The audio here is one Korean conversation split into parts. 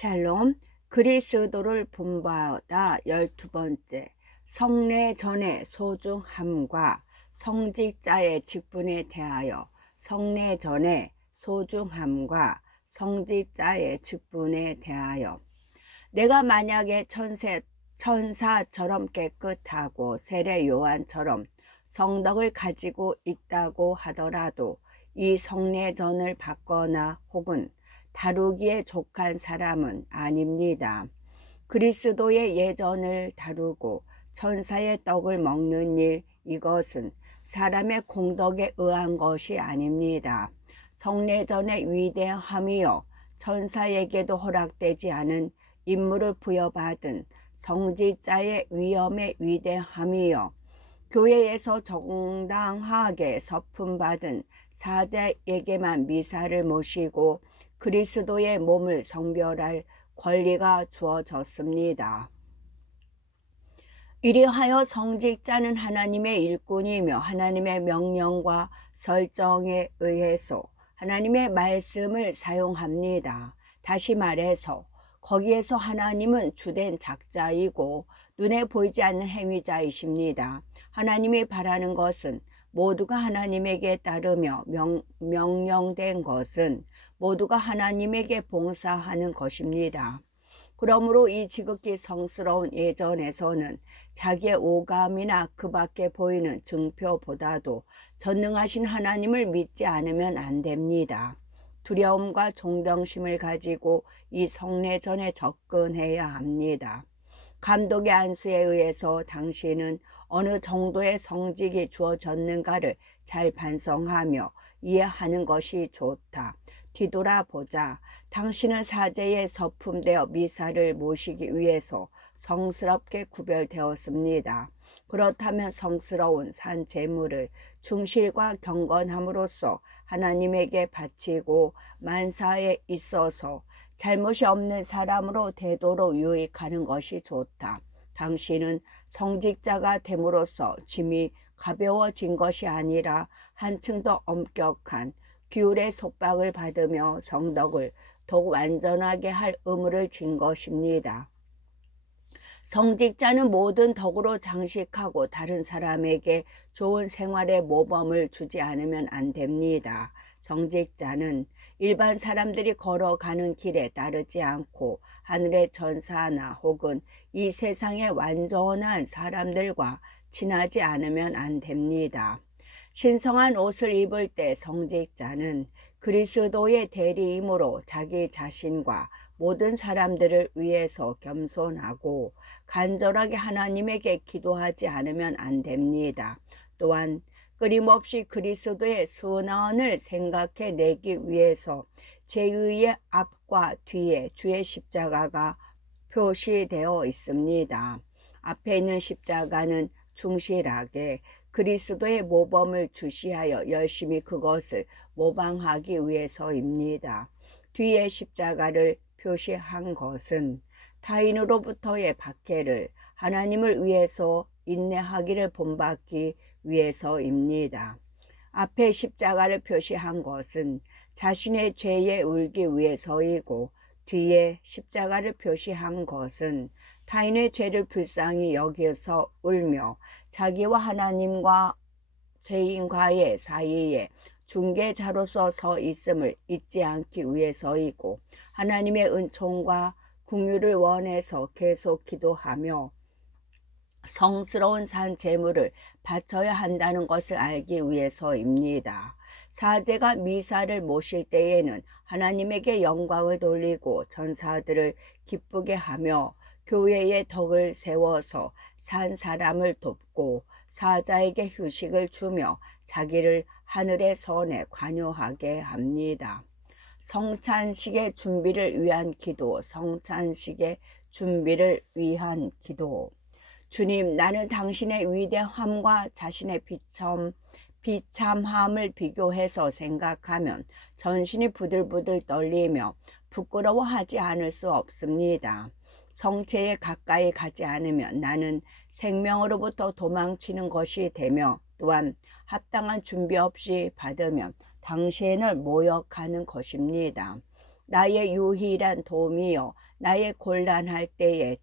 샬롬, 그리스도를 본받아 12번째, 성례 전의 소중함과 성직자의 직분에 대하여. 성례 전의 소중함과 성직자의 직분에 대하여. 내가 만약에 천사처럼 깨끗하고 세례 요한처럼 성덕을 가지고 있다고 하더라도 이 성례전을 받거나 혹은 다루기에 족한 사람은 아닙니다. 그리스도의 예전을 다루고 천사의 떡을 먹는 일, 이것은 사람의 공덕에 의한 것이 아닙니다. 성례전의 위대함이요 천사에게도 허락되지 않은 임무를 부여받은 성직자의 위엄의 위대함이요 교회에서 정당하게 서품받은 사자에게만 미사를 모시고 그리스도의 몸을 성별할 권리가 주어졌습니다. 이리하여 성직자는 하나님의 일꾼이며 하나님의 명령과 설정에 의해서 하나님의 말씀을 사용합니다. 다시 말해서 거기에서 하나님은 주된 작자이고 눈에 보이지 않는 행위자이십니다. 하나님이 바라는 것은 모두가 하나님에게 따르며 명령된 것은 모두가 하나님에게 봉사하는 것입니다. 그러므로 이 지극히 성스러운 예전에서는 자기의 오감이나 그 밖에 보이는 증표보다도 전능하신 하나님을 믿지 않으면 안 됩니다. 두려움과 존경심을 가지고 이 성례전에 접근해야 합니다. 감독의 안수에 의해서 당신은 어느 정도의 성직이 주어졌는가를 잘 반성하며 이해하는 것이 좋다. 뒤돌아보자. 당신은 사제에 서품되어 미사를 모시기 위해서 성스럽게 구별되었습니다. 그렇다면 성스러운 산 제물을 충실과 경건함으로써 하나님에게 바치고 만사에 있어서 잘못이 없는 사람으로 되도록 유익하는 것이 좋다. 당신은 성직자가 됨으로써 짐이 가벼워진 것이 아니라 한층 더 엄격한 규율의 속박을 받으며 성덕을 더욱 완전하게 할 의무를 진 것입니다. 성직자는 모든 덕으로 장식하고 다른 사람에게 좋은 생활의 모범을 주지 않으면 안 됩니다. 성직자는 일반 사람들이 걸어가는 길에 따르지 않고 하늘의 천사나 혹은 이 세상의 완전한 사람들과 친하지 않으면 안 됩니다. 신성한 옷을 입을 때 성직자는 그리스도의 대리이므로 자기 자신과 모든 사람들을 위해서 겸손하고 간절하게 하나님에게 기도하지 않으면 안 됩니다. 또한 끊임없이 그리스도의 순환을 생각해 내기 위해서 제2의 앞과 뒤에 주의 십자가가 표시되어 있습니다. 앞에 있는 십자가는 충실하게 그리스도의 모범을 주시하여 열심히 그것을 모방하기 위해서입니다. 뒤에 십자가를 표시한 것은 타인으로부터의 박해를 하나님을 위해서 인내하기를 본받기 위해서입니다. 앞에 십자가를 표시한 것은 자신의 죄에 울기 위해서이고 뒤에 십자가를 표시한 것은 타인의 죄를 불쌍히 여기서 울며 자기와 하나님과 죄인과의 사이에 중개자로서 서 있음을 잊지 않기 위해서이고 하나님의 은총과 긍휼을 원해서 계속 기도하며 성스러운 산 제물을 바쳐야 한다는 것을 알기 위해서입니다. 사제가 미사를 모실 때에는 하나님에게 영광을 돌리고 천사들을 기쁘게 하며 교회의 덕을 세워서 산 사람을 돕고 사자에게 휴식을 주며 자기를 하늘의 선에 관여하게 합니다. 성찬식의 준비를 위한 기도, 성찬식의 준비를 위한 기도. 주님, 나는 당신의 위대함과 자신의 비참함을 비교해서 생각하면 전신이 부들부들 떨리며 부끄러워하지 않을 수 없습니다. 성체에 가까이 가지 않으면 나는 생명으로부터 도망치는 것이 되며 또한 합당한 준비 없이 받으면 당신을 모욕하는 것입니다. 나의 유일한 도움이요 나의 곤란할 때의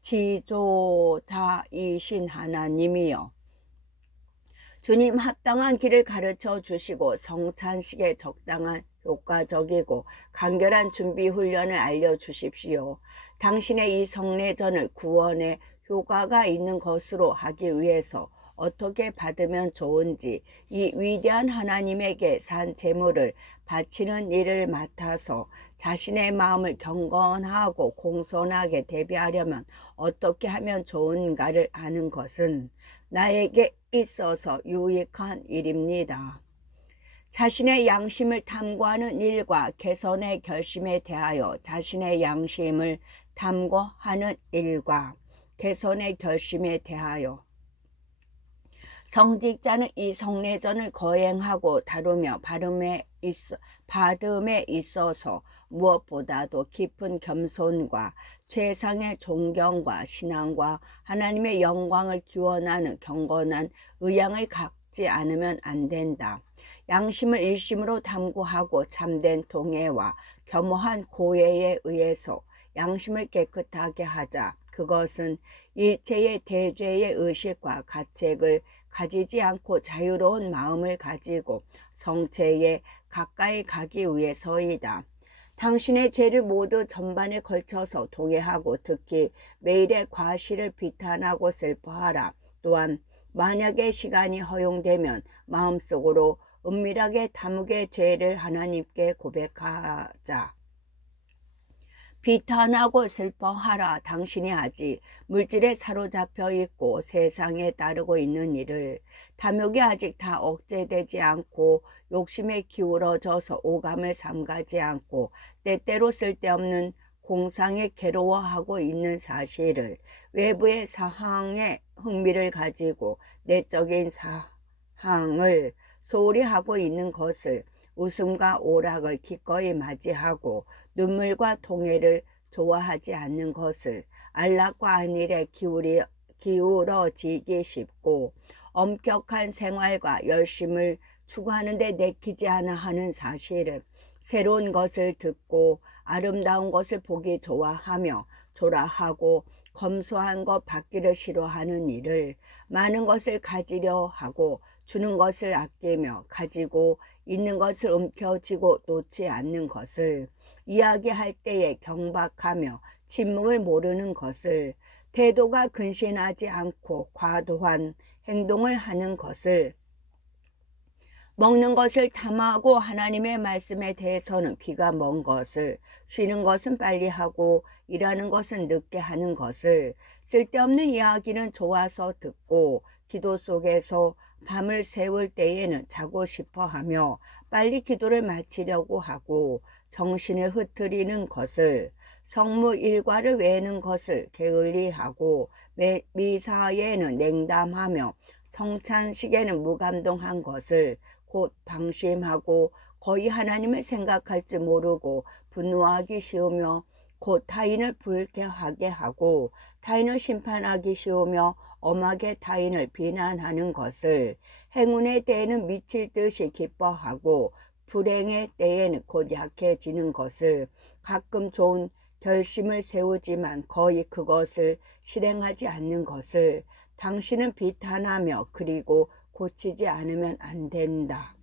지도자이신 하나님이요 주님 합당한 길을 가르쳐 주시고 성찬식에 적당한 효과적이고 간결한 준비 훈련을 알려주십시오. 당신의 이 성례전을 구원의 효과가 있는 것으로 하기 위해서 어떻게 받으면 좋은지 이 위대한 하나님에게 산 제물을 바치는 일을 맡아서 자신의 마음을 경건하고 공손하게 대비하려면 어떻게 하면 좋은가를 아는 것은 나에게 있어서 유익한 일입니다. 자신의 양심을 탐구하는 일과 개선의 결심에 대하여 자신의 양심을 탐구하는 일과 개선의 결심에 대하여 성직자는 이 성례전을 거행하고 다루며 받음에 있어서 무엇보다도 깊은 겸손과 최상의 존경과 신앙과 하나님의 영광을 기원하는 경건한 의향을 갖지 않으면 안 된다. 양심을 일심으로 탐구하고 참된 통해와 겸허한 고해에 의해서 양심을 깨끗하게 하자. 그것은 일체의 대죄의 의식과 가책을 가지지 않고 자유로운 마음을 가지고 성체에 가까이 가기 위해서이다. 당신의 죄를 모두 전반에 걸쳐서 통회하고 특히 매일의 과실을 비탄하고 슬퍼하라. 또한 만약에 시간이 허용되면 마음속으로 은밀하게 다무게 죄를 하나님께 고백하자. 비탄하고 슬퍼하라. 당신이 아직 물질에 사로잡혀 있고 세상에 따르고 있는 일을 탐욕이 아직 다 억제되지 않고 욕심에 기울어져서 오감을 삼가지 않고 때때로 쓸데없는 공상에 괴로워하고 있는 사실을 외부의 사항에 흥미를 가지고 내적인 사항을 소홀히 하고 있는 것을 웃음과 오락을 기꺼이 맞이하고 눈물과 통해를 좋아하지 않는 것을 안락과 안일에 기울어지기 쉽고 엄격한 생활과 열심을 추구하는 데 내키지 않아 하는 사실을 새로운 것을 듣고 아름다운 것을 보기 좋아하며 초라하고 검소한 것 받기를 싫어하는 일을 많은 것을 가지려 하고 주는 것을 아끼며 가지고 있는 것을 움켜쥐고 놓지 않는 것을 이야기할 때에 경박하며 침묵을 모르는 것을 태도가 근신하지 않고 과도한 행동을 하는 것을 먹는 것을 탐하고 하나님의 말씀에 대해서는 귀가 먼 것을 쉬는 것은 빨리 하고 일하는 것은 늦게 하는 것을 쓸데없는 이야기는 좋아서 듣고 기도 속에서 밤을 새울 때에는 자고 싶어 하며 빨리 기도를 마치려고 하고 정신을 흐트리는 것을 성무 일과를 외우는 것을 게을리하고 미사에는 냉담하며 성찬식에는 무감동한 것을 곧 방심하고 거의 하나님을 생각할 줄 모르고 분노하기 쉬우며 곧 타인을 불쾌하게 하고 타인을 심판하기 쉬우며 엄하게 타인을 비난하는 것을 행운의 때에는 미칠 듯이 기뻐하고 불행의 때에는 곧 약해지는 것을 가끔 좋은 결심을 세우지만 거의 그것을 실행하지 않는 것을 당신은 비탄하며 그리고 고치지 않으면 안 된다.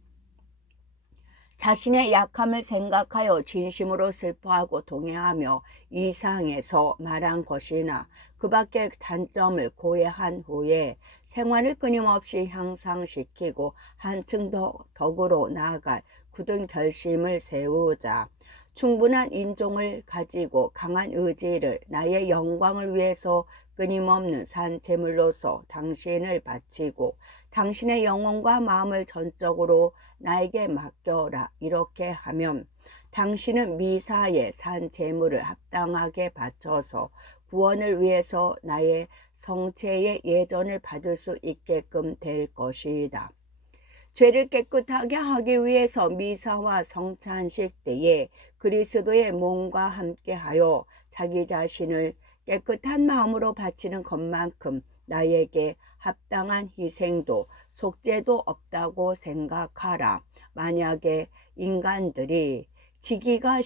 자신의 약함을 생각하여 진심으로 슬퍼하고 동의하며 이상에서 말한 것이나 그 밖의 단점을 고해한 후에 생활을 끊임없이 향상시키고 한층 더 덕으로 나아갈 굳은 결심을 세우자. 충분한 인종을 가지고 강한 의지를 나의 영광을 위해서 끊임없는 산 제물로서 당신을 바치고 당신의 영혼과 마음을 전적으로 나에게 맡겨라. 이렇게 하면 당신은 미사의 산 제물을 합당하게 바쳐서 구원을 위해서 나의 성체의 예전을 받을 수 있게끔 될 것이다. 죄를 깨끗하게 하기 위해서 미사와 성찬식 때에 그리스도의 몸과 함께하여 자기 자신을 깨끗한 마음으로 바치는 것만큼 나에게 합당한 희생도 속죄도 없다고 생각하라. 만약에 인간들이 자기가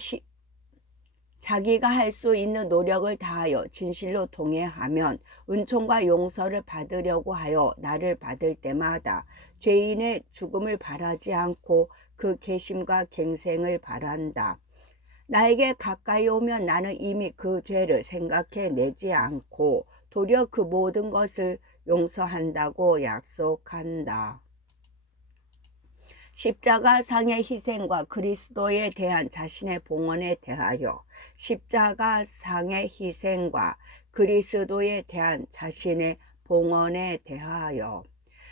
할 수 있는 노력을 다하여 진실로 동행하면 은총과 용서를 받으려고 하여 나를 받을 때마다 죄인의 죽음을 바라지 않고 그 계심과 갱생을 바란다. 나에게 가까이 오면 나는 이미 그 죄를 생각해 내지 않고 도리어 그 모든 것을 용서한다고 약속한다. 십자가상의 희생과 그리스도에 대한 자신의 봉헌에 대하여 십자가상의 희생과 그리스도에 대한 자신의 봉헌에 대하여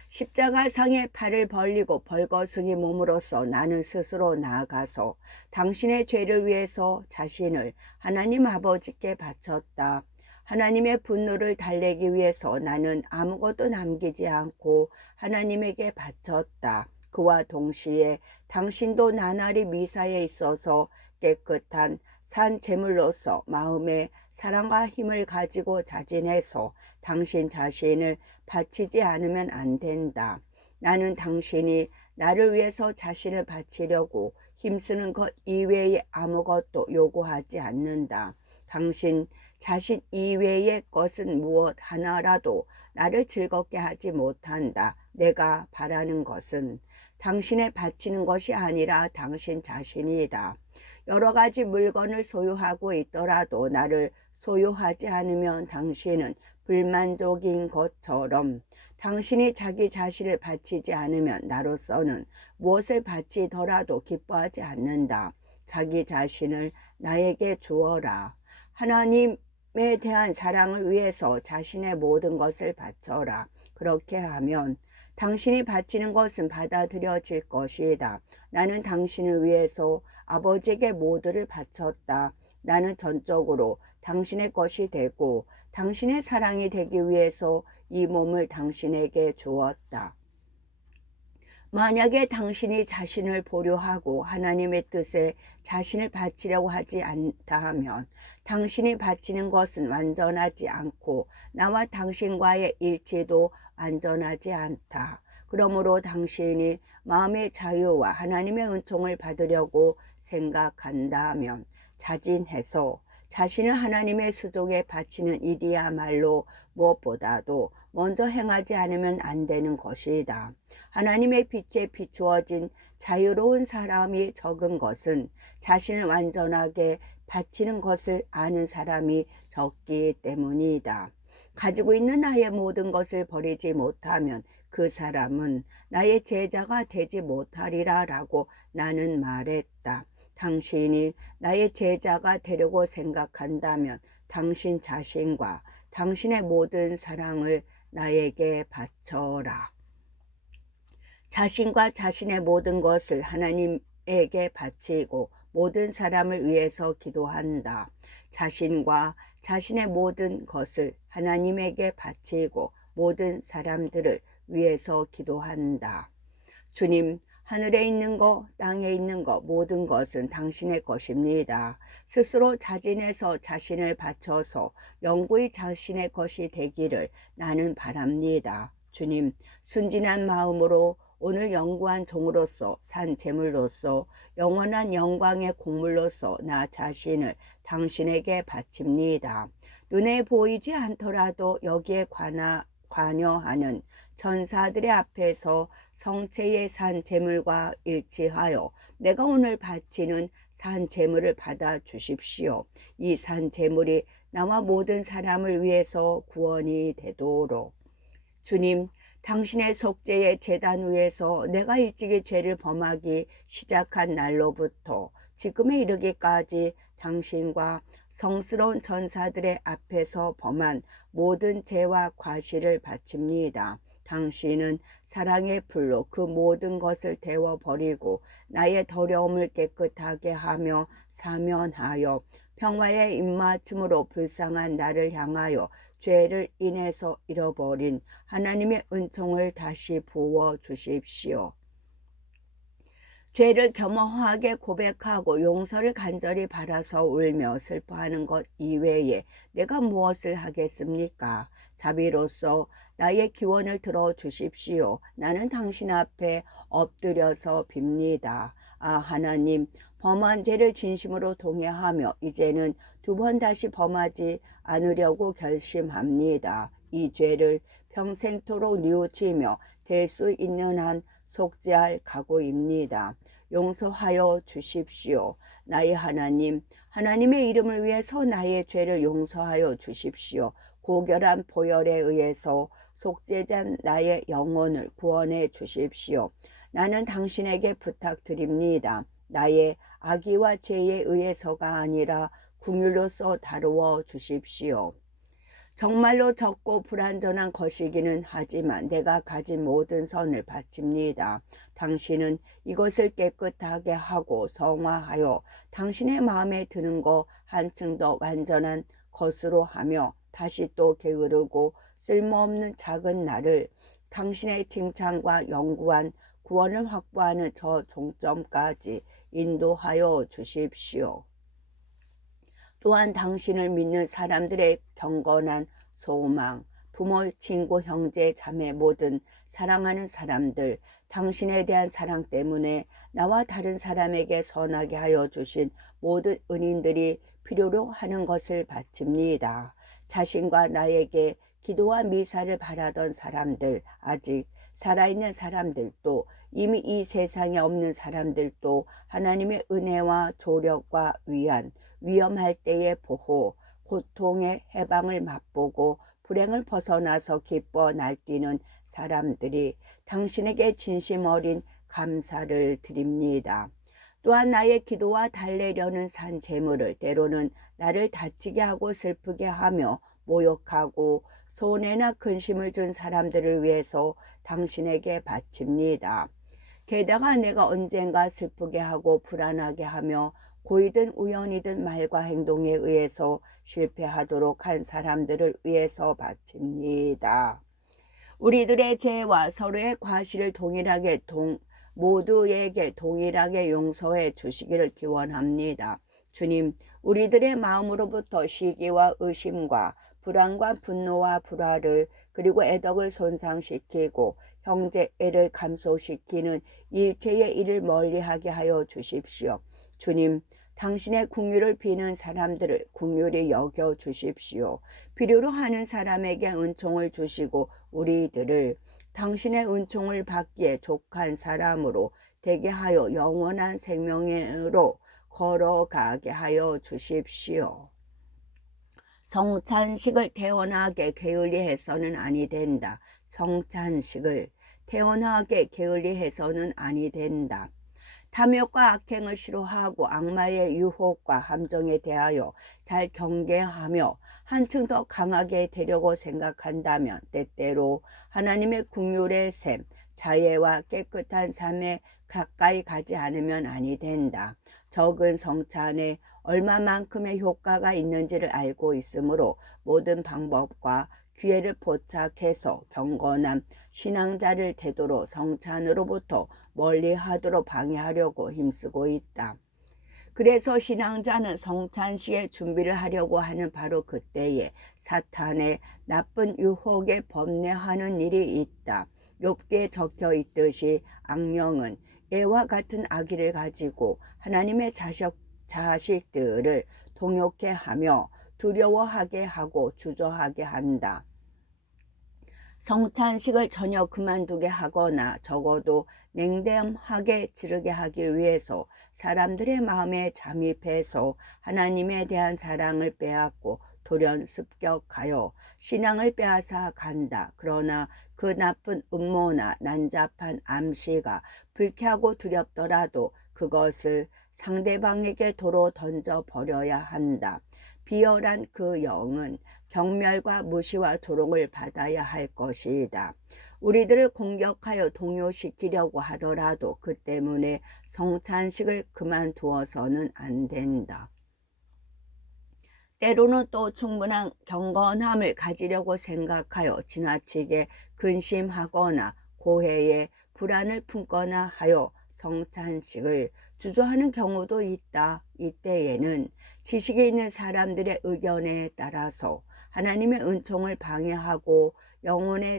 십자가상에 팔을 벌리고 벌거숭이 몸으로써 나는 스스로 나아가서 당신의 죄를 위해서 자신을 하나님 아버지께 바쳤다. 하나님의 분노를 달래기 위해서 나는 아무것도 남기지 않고 하나님에게 바쳤다. 그와 동시에 당신도 나날이 미사에 있어서 깨끗한 산 제물로서 마음의 사랑과 힘을 가지고 자진해서 당신 자신을 바치지 않으면 안 된다. 나는 당신이 나를 위해서 자신을 바치려고 힘쓰는 것 이외에 아무것도 요구하지 않는다. 당신 자신 이외의 것은 무엇 하나라도 나를 즐겁게 하지 못한다. 내가 바라는 것은 당신에 바치는 것이 아니라 당신 자신이다. 여러 가지 물건을 소유하고 있더라도 나를 소유하지 않으면 당신은 불만족인 것처럼 당신이 자기 자신을 바치지 않으면 나로서는 무엇을 바치더라도 기뻐하지 않는다. 자기 자신을 나에게 주어라. 하나님에 대한 사랑을 위해서 자신의 모든 것을 바쳐라. 그렇게 하면 당신이 바치는 것은 받아들여질 것이다. 나는 당신을 위해서 아버지에게 모두를 바쳤다. 나는 전적으로 당신의 것이 되고 당신의 사랑이 되기 위해서 이 몸을 당신에게 주었다. 만약에 당신이 자신을 보류하고 하나님의 뜻에 자신을 바치려고 하지 않다 하면 당신이 바치는 것은 완전하지 않고 나와 당신과의 일치도 완전하지 않다. 그러므로 당신이 마음의 자유와 하나님의 은총을 받으려고 생각한다면 자진해서 자신을 하나님의 수종에 바치는 일이야말로 무엇보다도 먼저 행하지 않으면 안 되는 것이다. 하나님의 빛에 비추어진 자유로운 사람이 적은 것은 자신을 완전하게 바치는 것을 아는 사람이 적기 때문이다. 가지고 있는 나의 모든 것을 버리지 못하면 그 사람은 나의 제자가 되지 못하리라 라고 나는 말했다. 당신이 나의 제자가 되려고 생각한다면 당신 자신과 당신의 모든 사랑을 나에게 바쳐라. 자신과 자신의 모든 것을 하나님에게 바치고 모든 사람을 위해서 기도한다. 자신과 자신의 모든 것을 하나님에게 바치고 모든 사람들을 위해서 기도한다. 주님, 하늘에 있는 것, 땅에 있는 것, 모든 것은 당신의 것입니다. 스스로 자진해서 자신을 바쳐서 영구히 자신의 것이 되기를 나는 바랍니다. 주님, 순진한 마음으로 오늘 영구한 종으로서 산 제물로서 영원한 영광의 곡물로서 나 자신을 당신에게 바칩니다. 눈에 보이지 않더라도 여기에 관여하는 전사들의 앞에서 성체의 산 제물과 일치하여 내가 오늘 바치는 산 제물을 받아 주십시오. 이 산 제물이 나와 모든 사람을 위해서 구원이 되도록. 주님, 당신의 속죄의 제단 위에서 내가 일찍이 죄를 범하기 시작한 날로부터 지금에 이르기까지 당신과 성스러운 전사들의 앞에서 범한 모든 죄와 과실을 바칩니다. 당신은 사랑의 불로 그 모든 것을 데워버리고 나의 더러움을 깨끗하게 하며 사면하여 평화의 입맞춤으로 불쌍한 나를 향하여 죄를 인해서 잃어버린 하나님의 은총을 다시 부어 주십시오. 죄를 겸허하게 고백하고 용서를 간절히 바라서 울며 슬퍼하는 것 이외에 내가 무엇을 하겠습니까? 자비로서 나의 기원을 들어 주십시오. 나는 당신 앞에 엎드려서 빕니다. 아, 하나님, 범한 죄를 진심으로 동의하며 이제는 두 번 다시 범하지 않으려고 결심합니다. 이 죄를 평생토록 뉘우치며 될 수 있는 한 속죄할 각오입니다. 용서하여 주십시오. 나의 하나님, 하나님의 이름을 위해서 나의 죄를 용서하여 주십시오. 고결한 보혈에 의해서 속죄자 나의 영혼을 구원해 주십시오. 나는 당신에게 부탁드립니다. 나의 악의와 죄에 의해서가 아니라 긍휼로서 다루어 주십시오. 정말로 적고 불완전한 것이기는 하지만 내가 가진 모든 선을 바칩니다. 당신은 이것을 깨끗하게 하고 성화하여 당신의 마음에 드는 것 한층 더 완전한 것으로 하며 다시 또 게으르고 쓸모없는 작은 나를 당신의 칭찬과 영구한 구원을 확보하는 저 종점까지 인도하여 주십시오. 또한 당신을 믿는 사람들의 경건한 소망, 부모, 친구, 형제, 자매 모든 사랑하는 사람들, 당신에 대한 사랑 때문에 나와 다른 사람에게 선하게 하여 주신 모든 은인들이 필요로 하는 것을 바칩니다. 자신과 나에게 기도와 미사를 바라던 사람들, 아직 살아있는 사람들도 이미 이 세상에 없는 사람들도 하나님의 은혜와 조력과 위안, 위험할 때의 보호, 고통의 해방을 맛보고 불행을 벗어나서 기뻐 날뛰는 사람들이 당신에게 진심 어린 감사를 드립니다. 또한 나의 기도와 달래려는 산 재물을 때로는 나를 다치게 하고 슬프게 하며 모욕하고 손해나 근심을 준 사람들을 위해서 당신에게 바칩니다. 게다가 내가 언젠가 슬프게 하고 불안하게 하며 고이든 우연이든 말과 행동에 의해서 실패하도록 한 사람들을 위해서 바칩니다. 우리들의 죄와 서로의 과실을 모두에게 동일하게 용서해 주시기를 기원합니다. 주님, 우리들의 마음으로부터 시기와 의심과 불안과 분노와 불화를 그리고 애덕을 손상시키고 형제애를 감소시키는 일체의 일을 멀리하게 하여 주십시오. 주님, 당신의 긍휼을 비는 사람들을 긍휼히 여겨 주십시오. 필요로 하는 사람에게 은총을 주시고 우리들을 당신의 은총을 받기에 족한 사람으로 되게 하여 영원한 생명으로 걸어가게 하여 주십시오. 성찬식을 태연하게 게을리 해서는 아니 된다. 성찬식을 태연하게 게을리 해서는 아니 된다. 탐욕과 악행을 싫어하고 악마의 유혹과 함정에 대하여 잘 경계하며 한층 더 강하게 되려고 생각한다면 때때로 하나님의 긍휼의 샘, 자애와 깨끗한 삶에 가까이 가지 않으면 아니 된다. 적은 성찬에 얼마만큼의 효과가 있는지를 알고 있으므로 모든 방법과 기회를 포착해서 경건한 신앙자를 되도록 성찬으로부터 멀리하도록 방해하려고 힘쓰고 있다. 그래서 신앙자는 성찬식의 준비를 하려고 하는 바로 그때에 사탄의 나쁜 유혹에 범례하는 일이 있다. 욥기에 적혀 있듯이 악령은 애와 같은 악의를 가지고 하나님의 자식들을 동요케 하며 두려워하게 하고 주저하게 한다. 성찬식을 전혀 그만두게 하거나 적어도 냉담하게 지르게 하기 위해서 사람들의 마음에 잠입해서 하나님에 대한 사랑을 빼앗고 돌연 습격하여 신앙을 빼앗아 간다. 그러나 그 나쁜 음모나 난잡한 암시가 불쾌하고 두렵더라도 그것을 상대방에게 도로 던져버려야 한다. 비열한 그 영은 경멸과 무시와 조롱을 받아야 할 것이다. 우리들을 공격하여 동요시키려고 하더라도 그 때문에 성찬식을 그만두어서는 안 된다. 때로는 또 충분한 경건함을 가지려고 생각하여 지나치게 근심하거나 고해에 불안을 품거나 하여 성찬식을 주저하는 경우도 있다. 이때에는 지식이 있는 사람들의 의견에 따라서 하나님의 은총을 방해하고 영혼의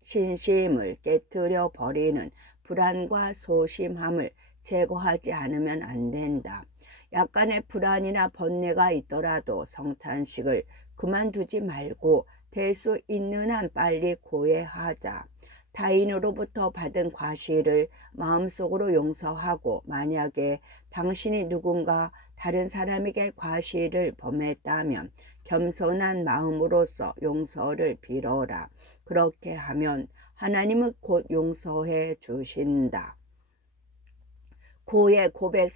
신심을 깨뜨려 버리는 불안과 소심함을 제거하지 않으면 안 된다. 약간의 불안이나 번뇌가 있더라도 성찬식을 그만두지 말고 될 수 있는 한 빨리 고해하자. 타인으로부터 받은 과실을 마음속으로 용서하고 만약에 당신이 누군가 다른 사람에게 과실을 범했다면 겸손한 마음으로서 용서를 빌어라. 그렇게 하면 하나님은 곧 용서해 주신다. 고의 고백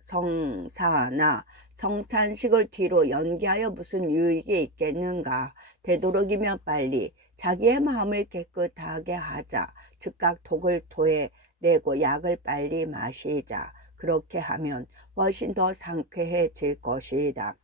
성사나 성찬식을 뒤로 연기하여 무슨 유익이 있겠는가. 되도록이면 빨리 자기의 마음을 깨끗하게 하자. 즉각 독을 토해내고 약을 빨리 마시자. 그렇게 하면 훨씬 더 상쾌해질 것이다.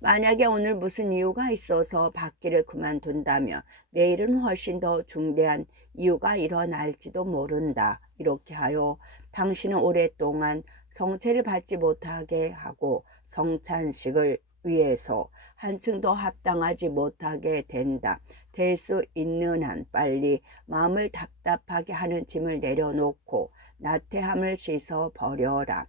만약에 오늘 무슨 이유가 있어서 받기를 그만둔다면 내일은 훨씬 더 중대한 이유가 일어날지도 모른다. 이렇게 하여 당신은 오랫동안 성체를 받지 못하게 하고 성찬식을 위해서 한층 더 합당하지 못하게 된다. 될 수 있는 한 빨리 마음을 답답하게 하는 짐을 내려놓고 나태함을 씻어 버려라.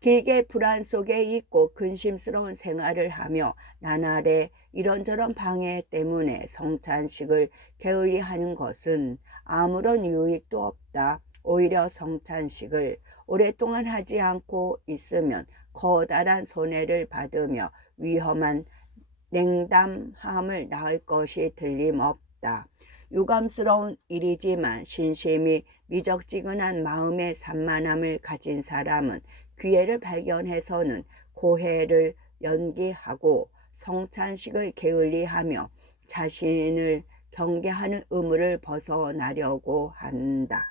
길게 불안 속에 있고 근심스러운 생활을 하며 나날의 이런저런 방해 때문에 성찬식을 게을리하는 것은 아무런 유익도 없다. 오히려 성찬식을 오랫동안 하지 않고 있으면 커다란 손해를 받으며 위험한 냉담함을 낳을 것이 틀림없다. 유감스러운 일이지만 신심이 미적지근한 마음의 산만함을 가진 사람은 기회를 발견해서는 고해를 연기하고 성찬식을 게을리하며 자신을 경계하는 의무를 벗어나려고 한다.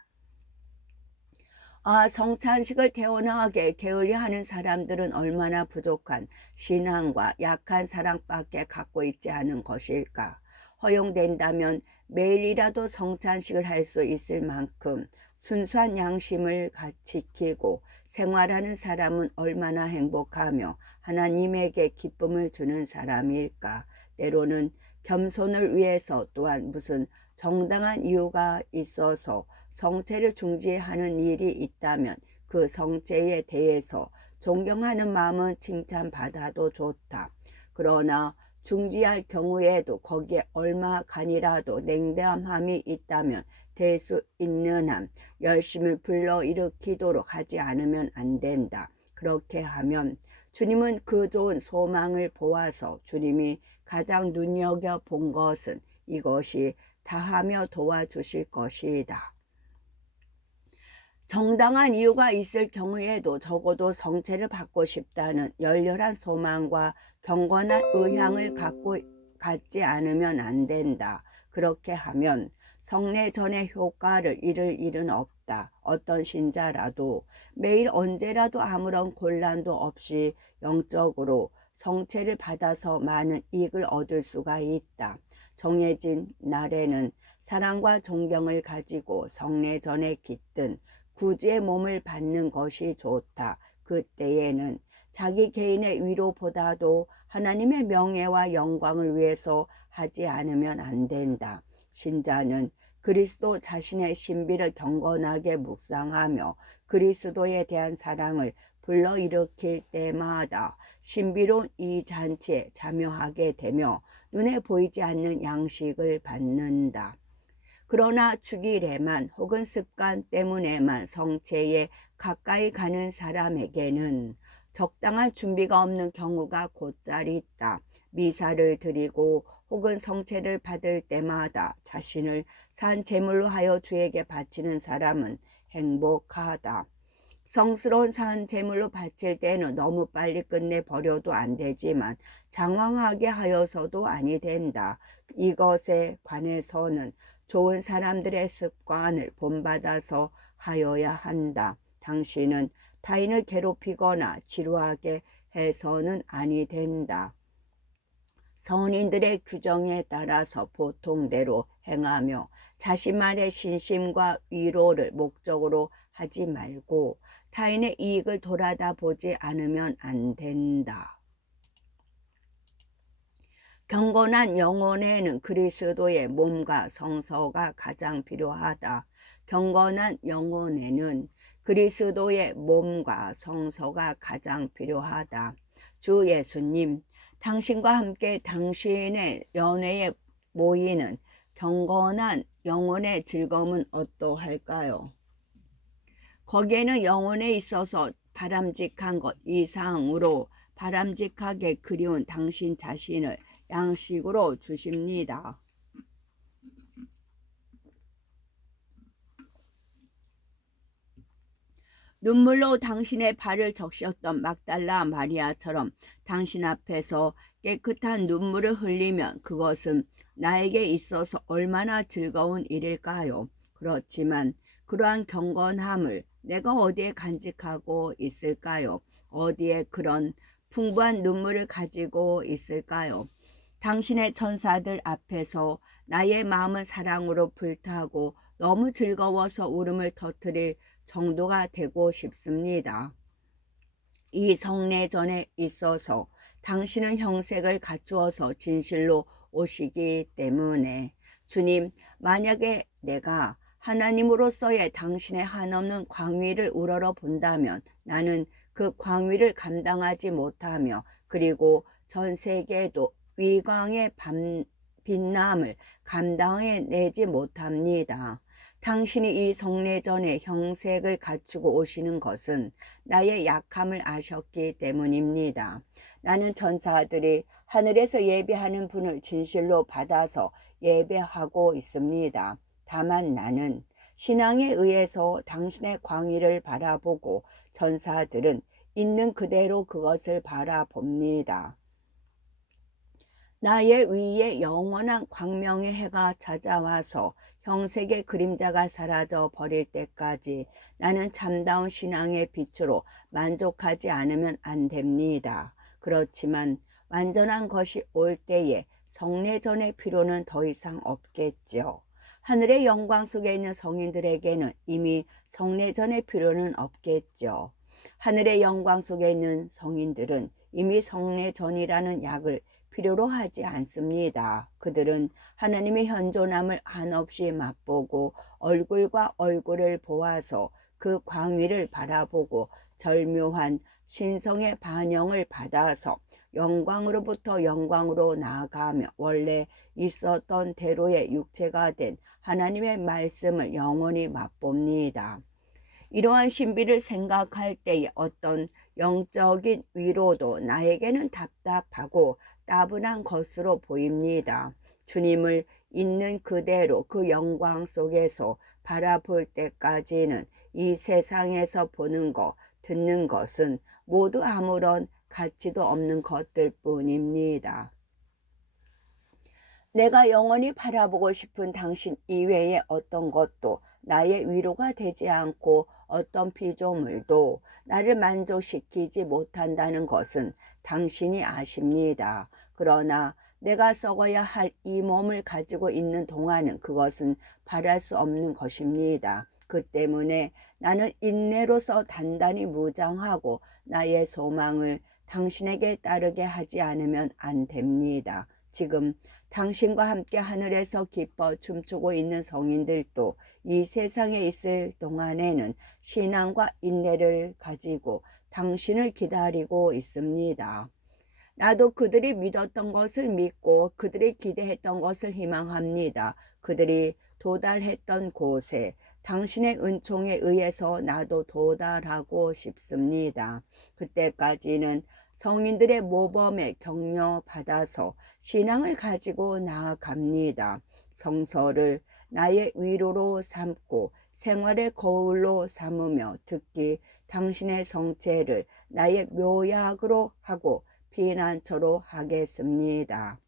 성찬식을 태어나게 게을리하는 사람들은 얼마나 부족한 신앙과 약한 사랑밖에 갖고 있지 않은 것일까. 허용된다면 매일이라도 성찬식을 할 수 있을 만큼 순수한 양심을 지키고 생활하는 사람은 얼마나 행복하며 하나님에게 기쁨을 주는 사람일까. 때로는 겸손을 위해서 또한 무슨 정당한 이유가 있어서 성체를 중지하는 일이 있다면 그 성체에 대해서 존경하는 마음은 칭찬받아도 좋다. 그러나 중지할 경우에도 거기에 얼마간이라도 냉담함이 있다면 될 수 있는 한 열심을 불러일으키도록 하지 않으면 안 된다. 그렇게 하면 주님은 그 좋은 소망을 보아서 주님이 가장 눈여겨본 것은 이것이 다하며 도와주실 것이다. 정당한 이유가 있을 경우에도 적어도 성체를 받고 싶다는 열렬한 소망과 경건한 의향을 갖지 않으면 안 된다. 그렇게 하면 성례 전의 효과를 잃을 일은 없다. 어떤 신자라도 매일 언제라도 아무런 곤란도 없이 영적으로 성체를 받아서 많은 이익을 얻을 수가 있다. 정해진 날에는 사랑과 존경을 가지고 성례 전에 깃든 구주의 몸을 받는 것이 좋다. 그때에는 자기 개인의 위로보다도 하나님의 명예와 영광을 위해서 하지 않으면 안 된다. 신자는 그리스도 자신의 신비를 경건하게 묵상하며 그리스도에 대한 사랑을 불러일으킬 때마다 신비로운 이 잔치에 참여하게 되며 눈에 보이지 않는 양식을 받는다. 그러나 주길에만 혹은 습관 때문에만 성체에 가까이 가는 사람에게는 적당한 준비가 없는 경우가 곧잘 있다. 미사를 드리고 혹은 성체를 받을 때마다 자신을 산 제물로 하여 주에게 바치는 사람은 행복하다. 성스러운 산 제물로 바칠 때는 너무 빨리 끝내버려도 안 되지만 장황하게 하여서도 아니 된다. 이것에 관해서는 좋은 사람들의 습관을 본받아서 하여야 한다. 당신은 타인을 괴롭히거나 지루하게 해서는 아니 된다. 선인들의 규정에 따라서 보통대로 행하며 자신만의 신심과 위로를 목적으로 하지 말고 타인의 이익을 돌아다 보지 않으면 안 된다. 경건한 영혼에는 그리스도의 몸과 성서가 가장 필요하다. 경건한 영혼에는 그리스도의 몸과 성서가 가장 필요하다. 주 예수님, 당신과 함께 당신의 연회에 모이는 경건한 영혼의 즐거움은 어떠할까요? 거기에는 영혼에 있어서 바람직한 것 이상으로 바람직하게 그리운 당신 자신을 양식으로 주십니다. 눈물로 당신의 발을 적셨던 막달라 마리아처럼 당신 앞에서 깨끗한 눈물을 흘리면 그것은 나에게 있어서 얼마나 즐거운 일일까요? 그렇지만 그러한 경건함을 내가 어디에 간직하고 있을까요? 어디에 그런 풍부한 눈물을 가지고 있을까요? 당신의 천사들 앞에서 나의 마음은 사랑으로 불타고 너무 즐거워서 울음을 터뜨릴 정도가 되고 싶습니다. 이 성례전에 있어서 당신은 형색을 갖추어서 진실로 오시기 때문에 주님, 만약에 내가 하나님으로서의 당신의 한없는 광위를 우러러 본다면 나는 그 광위를 감당하지 못하며 그리고 전 세계에도 위광의 빛남을 감당해내지 못합니다. 당신이 이 성례전에 형색을 갖추고 오시는 것은 나의 약함을 아셨기 때문입니다. 나는 천사들이 하늘에서 예배하는 분을 진실로 받아서 예배하고 있습니다. 다만 나는 신앙에 의해서 당신의 광위를 바라보고 천사들은 있는 그대로 그것을 바라봅니다. 나의 위에 영원한 광명의 해가 찾아와서 형색의 그림자가 사라져 버릴 때까지 나는 참다운 신앙의 빛으로 만족하지 않으면 안 됩니다. 그렇지만 완전한 것이 올 때에 성례전의 필요는 더 이상 없겠죠. 하늘의 영광 속에 있는 성인들에게는 이미 성례전의 필요는 없겠죠. 하늘의 영광 속에 있는 성인들은 이미 성례전이라는 약을 필요로 하지 않습니다. 그들은 하나님의 현존함을 한없이 맛보고 얼굴과 얼굴을 보아서 그 광위를 바라보고 절묘한 신성의 반영을 받아서 영광으로부터 영광으로 나아가며 원래 있었던 대로의 육체가 된 하나님의 말씀을 영원히 맛봅니다. 이러한 신비를 생각할 때에 어떤 영적인 위로도 나에게는 답답하고 따분한 것으로 보입니다. 주님을 있는 그대로 그 영광 속에서 바라볼 때까지는 이 세상에서 보는 것, 듣는 것은 모두 아무런 가치도 없는 것들 뿐입니다. 내가 영원히 바라보고 싶은 당신 이외의 어떤 것도 나의 위로가 되지 않고 어떤 피조물도 나를 만족시키지 못한다는 것은 당신이 아십니다. 그러나 내가 썩어야 할 이 몸을 가지고 있는 동안은 그것은 바랄 수 없는 것입니다. 그 때문에 나는 인내로서 단단히 무장하고 나의 소망을 당신에게 따르게 하지 않으면 안 됩니다. 지금 당신과 함께 하늘에서 기뻐 춤추고 있는 성인들도 이 세상에 있을 동안에는 신앙과 인내를 가지고 당신을 기다리고 있습니다. 나도 그들이 믿었던 것을 믿고 그들이 기대했던 것을 희망합니다. 그들이 도달했던 곳에 당신의 은총에 의해서 나도 도달하고 싶습니다. 그때까지는 성인들의 모범에 격려받아서 신앙을 가지고 나아갑니다. 성서를 나의 위로로 삼고 생활의 거울로 삼으며 특히 당신의 성체를 나의 묘약으로 하고 피난처로 하겠습니다.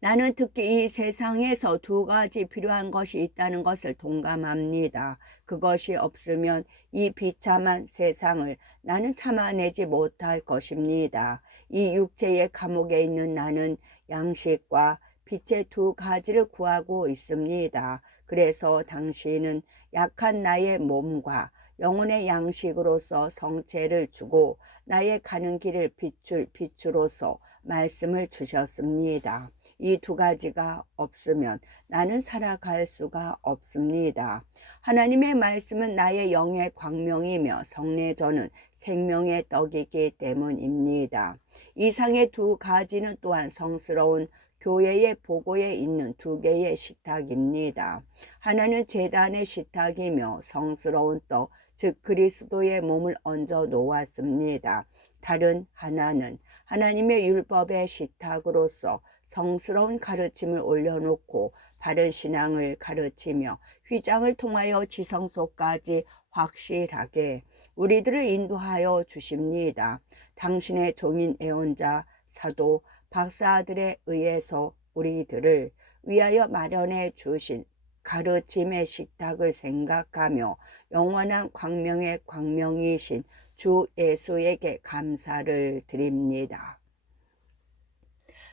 나는 특히 이 세상에서 두 가지 필요한 것이 있다는 것을 동감합니다. 그것이 없으면 이 비참한 세상을 나는 참아내지 못할 것입니다. 이 육체의 감옥에 있는 나는 양식과 빛의 두 가지를 구하고 있습니다. 그래서 당신은 약한 나의 몸과 영혼의 양식으로서 성체를 주고 나의 가는 길을 비출 빛으로서 말씀을 주셨습니다. 이 두 가지가 없으면 나는 살아갈 수가 없습니다. 하나님의 말씀은 나의 영의 광명이며 성례전은 생명의 떡이기 때문입니다. 이상의 두 가지는 또한 성스러운 교회의 보고에 있는 두 개의 식탁입니다. 하나는 제단의 식탁이며 성스러운 떡, 즉 그리스도의 몸을 얹어 놓았습니다. 다른 하나는 하나님의 율법의 식탁으로서 성스러운 가르침을 올려놓고 바른 신앙을 가르치며 휘장을 통하여 지성소까지 확실하게 우리들을 인도하여 주십니다. 당신의 종인 애원자 사도 박사들에 의해서 우리들을 위하여 마련해 주신 가르침의 식탁을 생각하며 영원한 광명의 광명이신 주 예수에게 감사를 드립니다.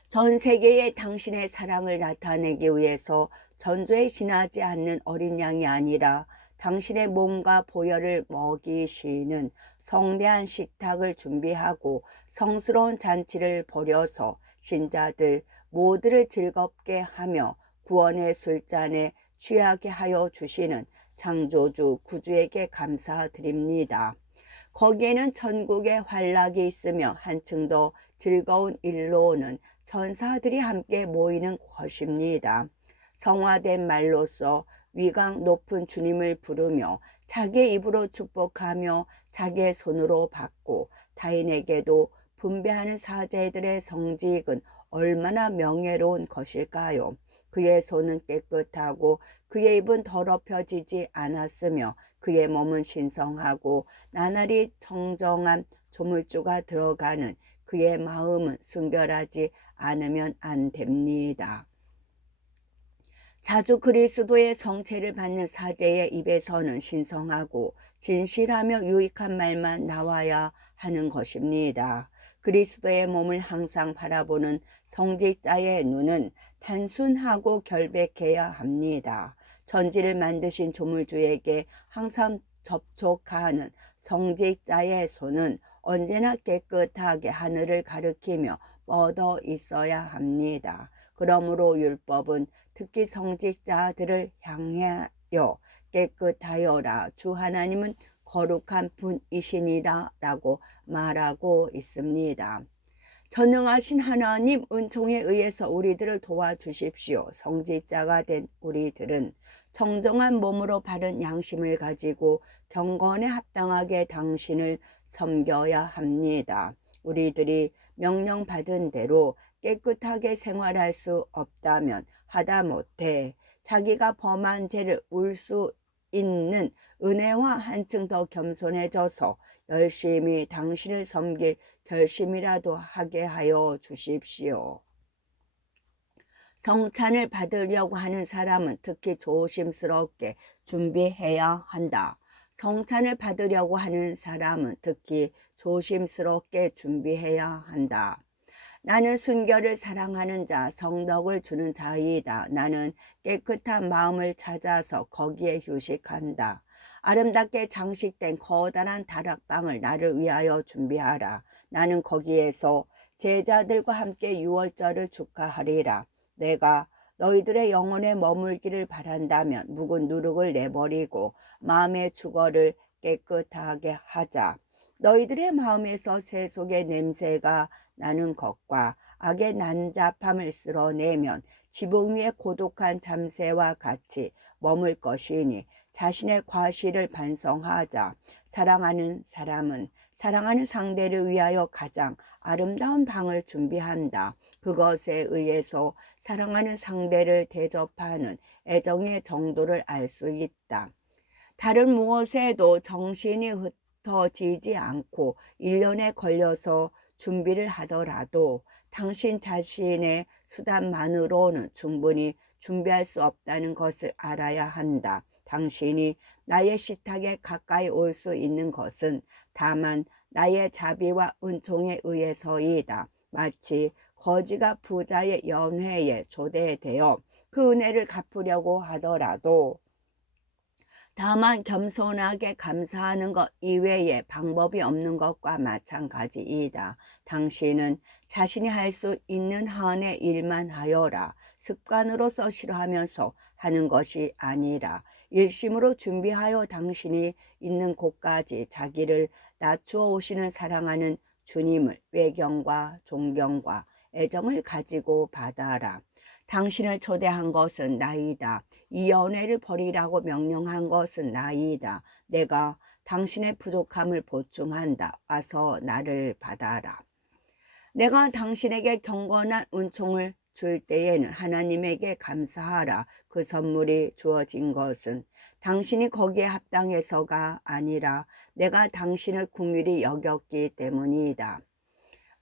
전 세계에 당신의 사랑을 나타내기 위해서 전조에 지나지 않는 어린 양이 아니라 당신의 몸과 보혈을 먹이시는 성대한 식탁을 준비하고 성스러운 잔치를 벌여서 신자들 모두를 즐겁게 하며 구원의 술잔에 취하게 하여 주시는 창조주 구주에게 감사드립니다. 거기에는 천국의 환락이 있으며 한층 더 즐거운 일로는 천사들이 함께 모이는 것입니다. 성화된 말로써 위강 높은 주님을 부르며 자기의 입으로 축복하며 자기의 손으로 받고 타인에게도 분배하는 사제들의 성직은 얼마나 명예로운 것일까요? 그의 손은 깨끗하고 그의 입은 더럽혀지지 않았으며 그의 몸은 신성하고 나날이 청정한 조물주가 들어가는 그의 마음은 순결하지 않으면 안 됩니다. 자주 그리스도의 성체를 받는 사제의 입에서는 신성하고 진실하며 유익한 말만 나와야 하는 것입니다. 그리스도의 몸을 항상 바라보는 성직자의 눈은 단순하고 결백해야 합니다. 천지를 만드신 조물주에게 항상 접촉하는 성직자의 손은 언제나 깨끗하게 하늘을 가리키며 뻗어 있어야 합니다. 그러므로 율법은 특히 성직자들을 향하여 깨끗하여라, 주 하나님은 거룩한 분이시니라 라고 말하고 있습니다. 전능하신 하나님 은총에 의해서 우리들을 도와주십시오. 성직자가 된 우리들은 청정한 몸으로 바른 양심을 가지고 경건에 합당하게 당신을 섬겨야 합니다. 우리들이 명령받은 대로 깨끗하게 생활할 수 없다면 하다못해 자기가 범한 죄를 울 수 있는 은혜와 한층 더 겸손해져서 열심히 당신을 섬길 결심이라도 하게 하여 주십시오. 성찬을 받으려고 하는 사람은 특히 조심스럽게 준비해야 한다. 성찬을 받으려고 하는 사람은 특히 조심스럽게 준비해야 한다. 나는 순결을 사랑하는 자, 성덕을 주는 자이다. 나는 깨끗한 마음을 찾아서 거기에 휴식한다. 아름답게 장식된 커다란 다락방을 나를 위하여 준비하라. 나는 거기에서 제자들과 함께 유월절을 축하하리라. 내가 너희들의 영혼에 머물기를 바란다면 묵은 누룩을 내버리고 마음의 주거를 깨끗하게 하자. 너희들의 마음에서 세속의 냄새가 나는 것과 악의 난잡함을 쓸어내면 지붕 위에 고독한 잠새와 같이 머물 것이니 자신의 과실을 반성하자. 사랑하는 사람은 사랑하는 상대를 위하여 가장 아름다운 방을 준비한다. 그것에 의해서 사랑하는 상대를 대접하는 애정의 정도를 알 수 있다. 다른 무엇에도 정신이 흩어지지 않고 1년에 걸려서 준비를 하더라도 당신 자신의 수단만으로는 충분히 준비할 수 없다는 것을 알아야 한다. 당신이 나의 식탁에 가까이 올 수 있는 것은 다만 나의 자비와 은총에 의해서이다. 마치 거지가 부자의 연회에 초대되어 그 은혜를 갚으려고 하더라도 다만 겸손하게 감사하는 것 이외에 방법이 없는 것과 마찬가지이다. 당신은 자신이 할 수 있는 한의 일만 하여라. 습관으로서 싫어하면서 하는 것이 아니라 일심으로 준비하여 당신이 있는 곳까지 자기를 낮추어 오시는 사랑하는 주님을 외경과 존경과 애정을 가지고 받아라. 당신을 초대한 것은 나이다. 이 연회를 버리라고 명령한 것은 나이다. 내가 당신의 부족함을 보충한다. 와서 나를 받아라. 내가 당신에게 경건한 은총을 줄 때에는 하나님에게 감사하라. 그 선물이 주어진 것은 당신이 거기에 합당해서가 아니라 내가 당신을 긍휼히 여겼기 때문이다.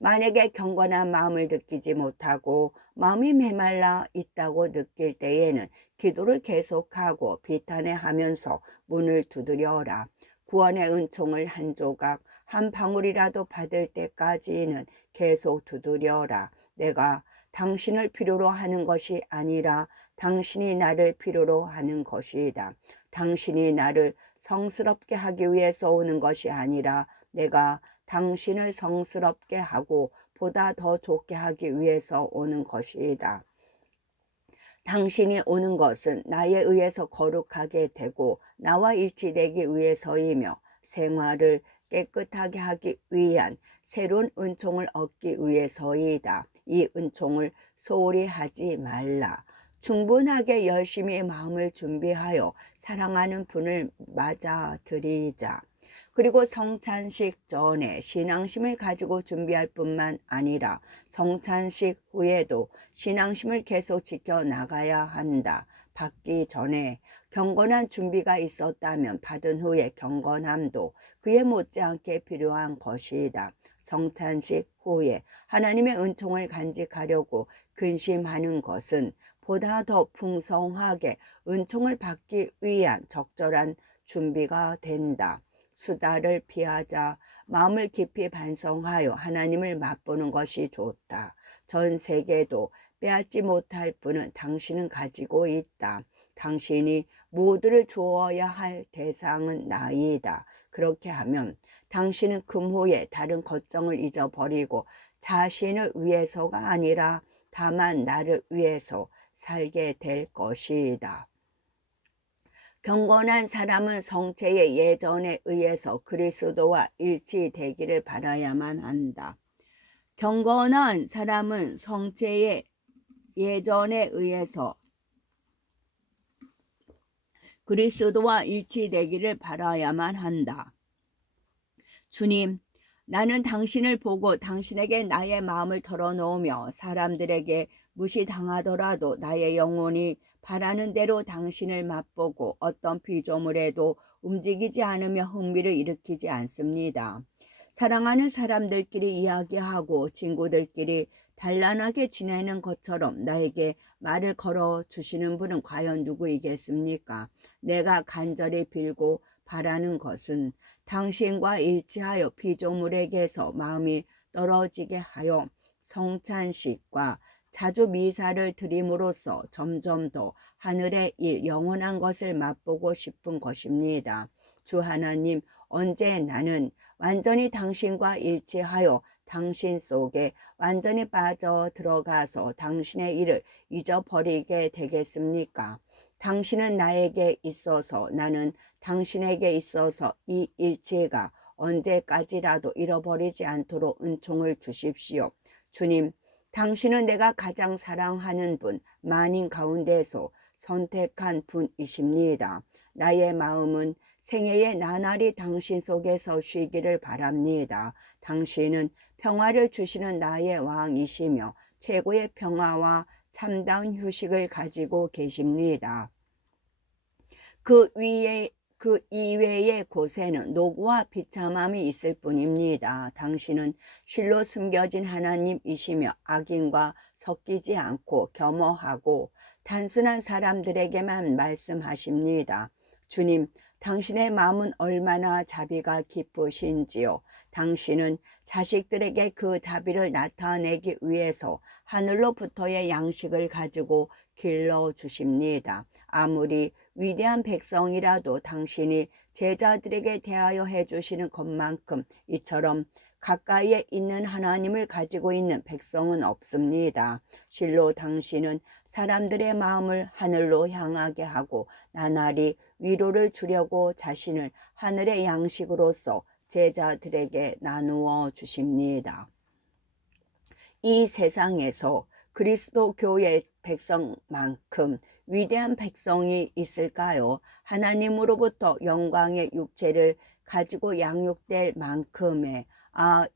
만약에 경건한 마음을 느끼지 못하고 마음이 메말라 있다고 느낄 때에는 기도를 계속하고 비탄해하면서 문을 두드려라. 구원의 은총을 한 조각, 한 방울이라도 받을 때까지는 계속 두드려라. 내가 당신을 필요로 하는 것이 아니라 당신이 나를 필요로 하는 것이다. 당신이 나를 성스럽게 하기 위해서 오는 것이 아니라 내가 당신을 성스럽게 하고 보다 더 좋게 하기 위해서 오는 것이다. 당신이 오는 것은 나에 의해서 거룩하게 되고 나와 일치되기 위해서이며 생활을 깨끗하게 하기 위한 새로운 은총을 얻기 위해서이다. 이 은총을 소홀히 하지 말라. 충분하게 열심히 마음을 준비하여 사랑하는 분을 맞아들이자. 그리고 성찬식 전에 신앙심을 가지고 준비할 뿐만 아니라 성찬식 후에도 신앙심을 계속 지켜나가야 한다. 받기 전에 경건한 준비가 있었다면 받은 후에 경건함도 그에 못지않게 필요한 것이다. 성찬식 후에 하나님의 은총을 간직하려고 근심하는 것은 보다 더 풍성하게 은총을 받기 위한 적절한 준비가 된다. 수다를 피하자. 마음을 깊이 반성하여 하나님을 맛보는 것이 좋다. 전 세계도 빼앗지 못할 분은 당신은 가지고 있다. 당신이 모두를 주어야 할 대상은 나이다. 그렇게 하면 당신은 금후에 다른 걱정을 잊어버리고 자신을 위해서가 아니라 다만 나를 위해서 살게 될 것이다. 경건한 사람은 성체의 예전에 의해서 그리스도와 일치되기를 바라야만 한다. 경건한 사람은 성체의 예전에 의해서 그리스도와 일치되기를 바라야만 한다. 주님, 나는 당신을 보고 당신에게 나의 마음을 털어놓으며 사람들에게 무시당하더라도 나의 영혼이 바라는 대로 당신을 맛보고 어떤 피조물에도 움직이지 않으며 흥미를 일으키지 않습니다. 사랑하는 사람들끼리 이야기하고 친구들끼리 단란하게 지내는 것처럼 나에게 말을 걸어주시는 분은 과연 누구이겠습니까? 내가 간절히 빌고 바라는 것은 당신과 일치하여 피조물에게서 마음이 떨어지게 하여 성찬식과 자주 미사를 드림으로써 점점 더 하늘의 일 영원한 것을 맛보고 싶은 것입니다. 주 하나님, 언제 나는 완전히 당신과 일치하여 당신 속에 완전히 빠져 들어가서 당신의 일을 잊어버리게 되겠습니까? 당신은 나에게 있어서 나는 당신에게 있어서 이 일체가 언제까지라도 잃어버리지 않도록 은총을 주십시오. 주님, 당신은 내가 가장 사랑하는 분, 만인 가운데서 선택한 분이십니다. 나의 마음은 생애에 나날이 당신 속에서 쉬기를 바랍니다. 당신은 평화를 주시는 나의 왕이시며 최고의 평화와 참다운 휴식을 가지고 계십니다. 그 이외의 곳에는 노고와 비참함이 있을 뿐입니다. 당신은 실로 숨겨진 하나님이시며 악인과 섞이지 않고 겸허하고 단순한 사람들에게만 말씀하십니다. 주님, 당신의 마음은 얼마나 자비가 깊으신지요. 당신은 자식들에게 그 자비를 나타내기 위해서 하늘로부터의 양식을 가지고 길러주십니다. 아무리 위대한 백성이라도 당신이 제자들에게 대하여 해주시는 것만큼 이처럼 가까이에 있는 하나님을 가지고 있는 백성은 없습니다. 실로 당신은 사람들의 마음을 하늘로 향하게 하고 나날이 위로를 주려고 자신을 하늘의 양식으로서 제자들에게 나누어 주십니다. 이 세상에서 그리스도 교회 백성만큼 위대한 백성이 있을까요? 하나님으로부터 영광의 육체를 가지고 양육될 만큼의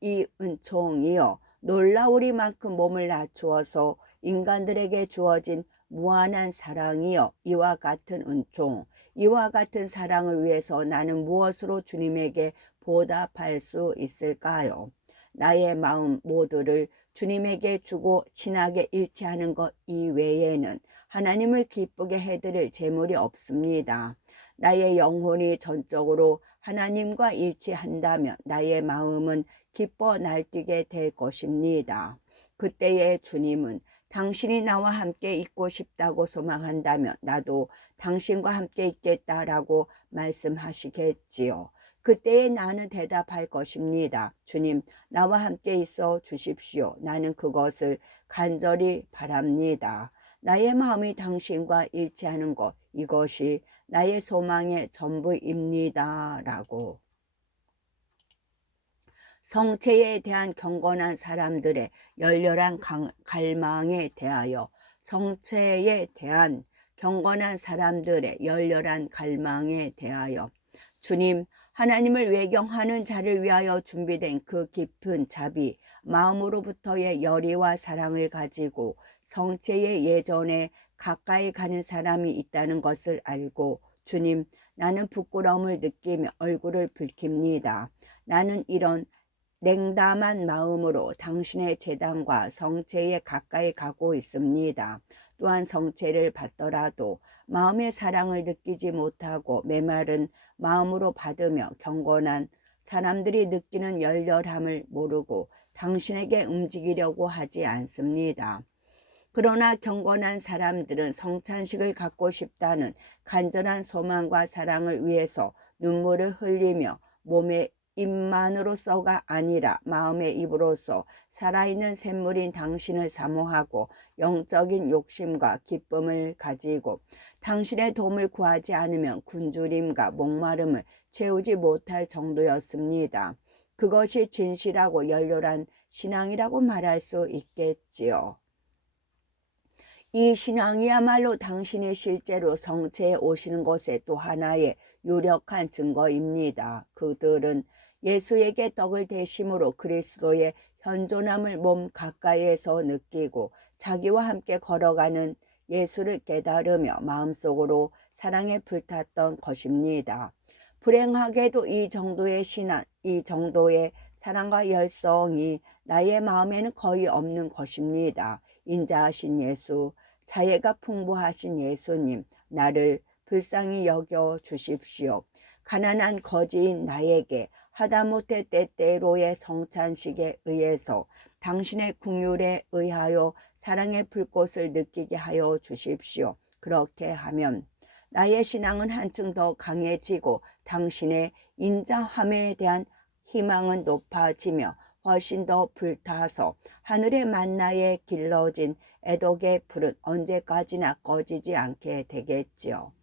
이 은총이요 놀라우리만큼 몸을 낮추어서 인간들에게 주어진 무한한 사랑이요 이와 같은 은총, 이와 같은 사랑을 위해서 나는 무엇으로 주님에게 보답할 수 있을까요? 나의 마음 모두를 주님에게 주고 친하게 일치하는 것 이외에는 하나님을 기쁘게 해드릴 재물이 없습니다. 나의 영혼이 전적으로 하나님과 일치한다면 나의 마음은 기뻐 날뛰게 될 것입니다. 그때의 주님은 당신이 나와 함께 있고 싶다고 소망한다면 나도 당신과 함께 있겠다라고 말씀하시겠지요. 그때에 나는 대답할 것입니다. 주님, 나와 함께 있어 주십시오. 나는 그것을 간절히 바랍니다. 나의 마음이 당신과 일치하는 것, 이것이 나의 소망의 전부입니다. 라고. 성체에 대한 경건한 사람들의 열렬한 갈망에 대하여 성체에 대한 경건한 사람들의 열렬한 갈망에 대하여 주님, 하나님을 외경하는 자를 위하여 준비된 그 깊은 자비, 마음으로부터의 열의와 사랑을 가지고 성체의 예전에 가까이 가는 사람이 있다는 것을 알고 주님, 나는 부끄러움을 느끼며 얼굴을 붉힙니다. 나는 이런 냉담한 마음으로 당신의 제단과 성체에 가까이 가고 있습니다. 또한 성체를 받더라도 마음의 사랑을 느끼지 못하고 메마른 마음으로 받으며 경건한 사람들이 느끼는 열렬함을 모르고 당신에게 움직이려고 하지 않습니다. 그러나 경건한 사람들은 성찬식을 갖고 싶다는 간절한 소망과 사랑을 위해서 눈물을 흘리며 몸의 입만으로서가 아니라 마음의 입으로서 살아있는 샘물인 당신을 사모하고 영적인 욕심과 기쁨을 가지고 당신의 도움을 구하지 않으면 굶주림과 목마름을 채우지 못할 정도였습니다. 그것이 진실하고 열렬한 신앙이라고 말할 수 있겠지요. 이 신앙이야말로 당신이 실제로 성체에 오시는 것의 또 하나의 유력한 증거입니다. 그들은 예수에게 떡을 대심으로 그리스도의 현존함을 몸 가까이에서 느끼고 자기와 함께 걸어가는 예수를 깨달으며 마음속으로 사랑에 불탔던 것입니다. 불행하게도 이 정도의 신앙, 이 정도의 사랑과 열성이 나의 마음에는 거의 없는 것입니다. 인자하신 예수, 자애가 풍부하신 예수님, 나를 불쌍히 여겨 주십시오. 가난한 거지인 나에게 하다못해 때때로의 성찬식에 의해서 당신의 긍휼에 의하여 사랑의 불꽃을 느끼게 하여 주십시오. 그렇게 하면 나의 신앙은 한층 더 강해지고 당신의 인자함에 대한 희망은 높아지며 훨씬 더 불타서 하늘의 만나에 길러진 애독의 불은 언제까지나 꺼지지 않게 되겠지요.